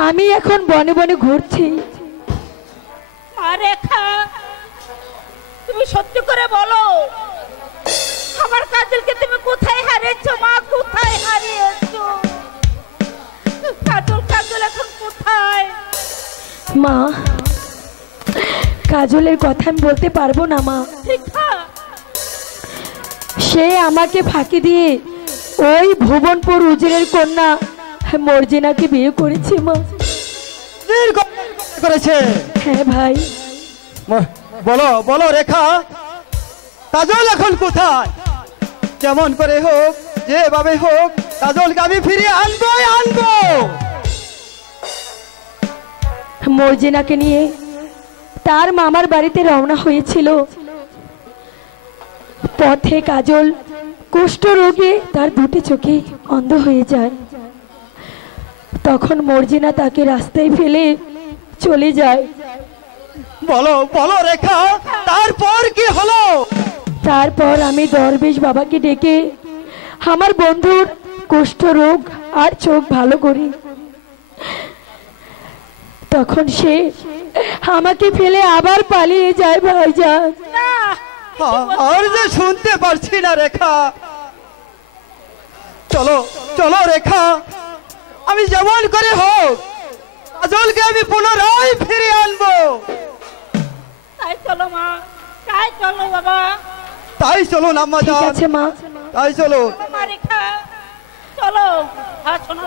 আমি এখন বনে বনে ঘুরছি। মা রেখা, তুমি সত্যি করে বলো, আমার কাজলকে তুমি কোথায় হারিয়েছো? মা, কোথায় হারিয়েছো? কাজল কাজল এখন কোথায়? মা, কাজলের কথা আমি বলতে পারবো না মা। সে আমাকে ফাঁকি দিয়ে ওই ভুবনপুর উজিরের কন্যা মর্জিনাকে বিয়ে করেছে মা। করেছে? হ্যাঁ ভাই। বলো বলো রেখা, কাজল এখন কোথায়? যেমন করে হোক, যেভাবে হোক, কাজলকে আমি ফিরিয়ে আনবোই আনবো। মর্জিনাকে নিয়ে তার মামার বাড়িতে রওনা হয়েছিল। পথে কাজল কুষ্ঠ রোগে তার দুটি চোখে অন্ধ হয়ে যায়। তখন মর্জিনা তাকে রাস্তায় ফেলে চলে যায়। বলো বলো রেখা, তারপর কি হলো? তারপর আমি দরবেশ বাবাকে ডেকে আমার বন্ধুর কুষ্ঠ রোগ আর চোখ ভালো করি। তখন সে আমাকে ফেলে আবার পালিয়ে যায় ভাইজান। আর যে শুনতে পারছি না রেখা। চলো চলো রেখা, আমি যেমন করে হোক কাজলকে আমি পুনরায় ফিরে আনবো। তাই চলো মা, তাই চলো বাবা। তাই চলো আম্মা জান। ঠিক আছে মা, তাই চলো। মা রেখা, চলো। হ্যাঁ শোনো